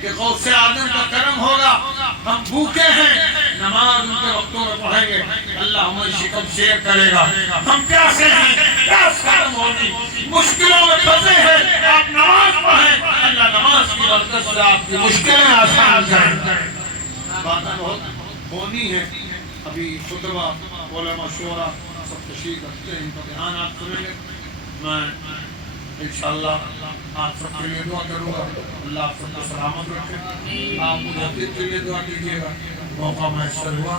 کہ غوث اعظم کا کرم ہوگا، ہم بھوکے ہیں نماز ان کے وقتوں میں پڑھیں گے، اللہ ہمیں شکم شیر کرے گا، ہم پیاسے ہیں پیاس ختم ہوگی، مشکلوں میں پھنسے ہیں آپ نماز پڑھیں، اللہ نماز کی برکت سے آپ کی مشکلیں آسان کریں۔ باتیں بہت ہونی ہے، ابھی خطبہ علماء شورا سب تشریف رکھتے ہیں، ان کا دھیان آپ سنیں گے۔ میں انشاءاللہ آپ سب کے لیے دعا کروں گا، اللہ آپ سب کو سلامت رکھے، آپ مجھے کے لیے دعا کیجیے گا۔ موقع میسر ہوا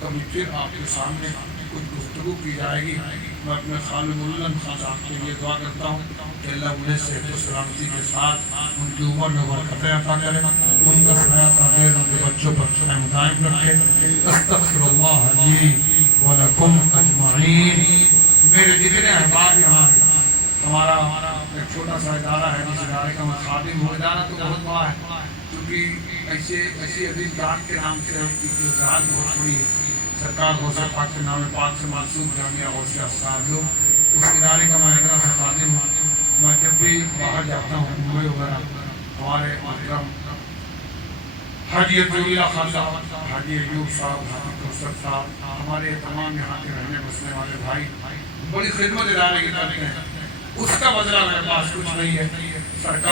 کبھی پھر آپ کے سامنے کچھ گفتگو کی جائے گی۔ میں اپنے خالد اللہ خان صاحب کے لیے دعا کرتا ہوں کہ اللہ انہیں صحت و سلامتی کے ساتھ ان کی عمر میں برکتیں عطا کرے، ان کا سایہ تعبیر ان کے بچوں پر قائم دائم رکھے۔ استغفر اللہ لی ولکم اجمعین۔ میرے جتنے احباب یہاں ہمارا ایک چھوٹا سا ادارہ ہے جس ادارے کا میں خادم ہوں، ادارہ تو بہت بڑا ہے کیونکہ ایسی عزیز ذات کے نام سے ذات بہت بڑی ہے۔ سرکار غوث پاک کے نام پاک سے منسوب جامعہ غوث اسرار لوگ، اس ادارے کا میں اتنا سا خادم ہوں۔ میں جب بھی باہر جاتا ہوں ممبئی وغیرہ، ہمارے محترم حاجی عبداللہ خان صاحب، حاجی ایوب صاحب، حاجی کوثر صاحب، ہمارے تمام یہاں کے رہنے بسنے والے بھائی بڑی خدمت ادارے کی کرتے ہیں، اس کا بدلہ میرے پاس کچھ نہیں ہے۔ سرکار